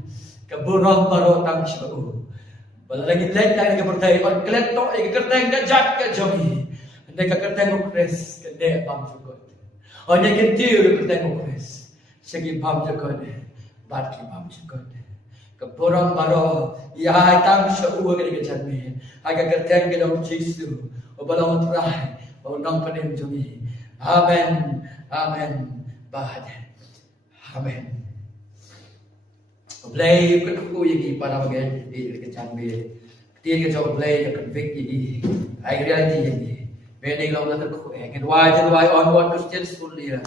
Kaburang barotang siya. Balagit-lit lang nagkapertay. Pag kleto, ikakartay ka jack ka jomi. Hindi kakartay mo Chris. Hindi, pam sugod. O hindi kintiyo, ikakartay mo Chris. Sige, pam sugod. Ba't ki pam sugod? Kapurang maro, iyahay tang siya uwa ka ni kajami. Ay kakartay ka ng Jisu. O balawang try. O nang panim jomi. Amen. Amen. Bad. Amen. Play cái khu gì para magen di cái trang bia tiên cái chỗ play cái convict gì ai cái reality gì về đây lâu là cái onward Christian school đi là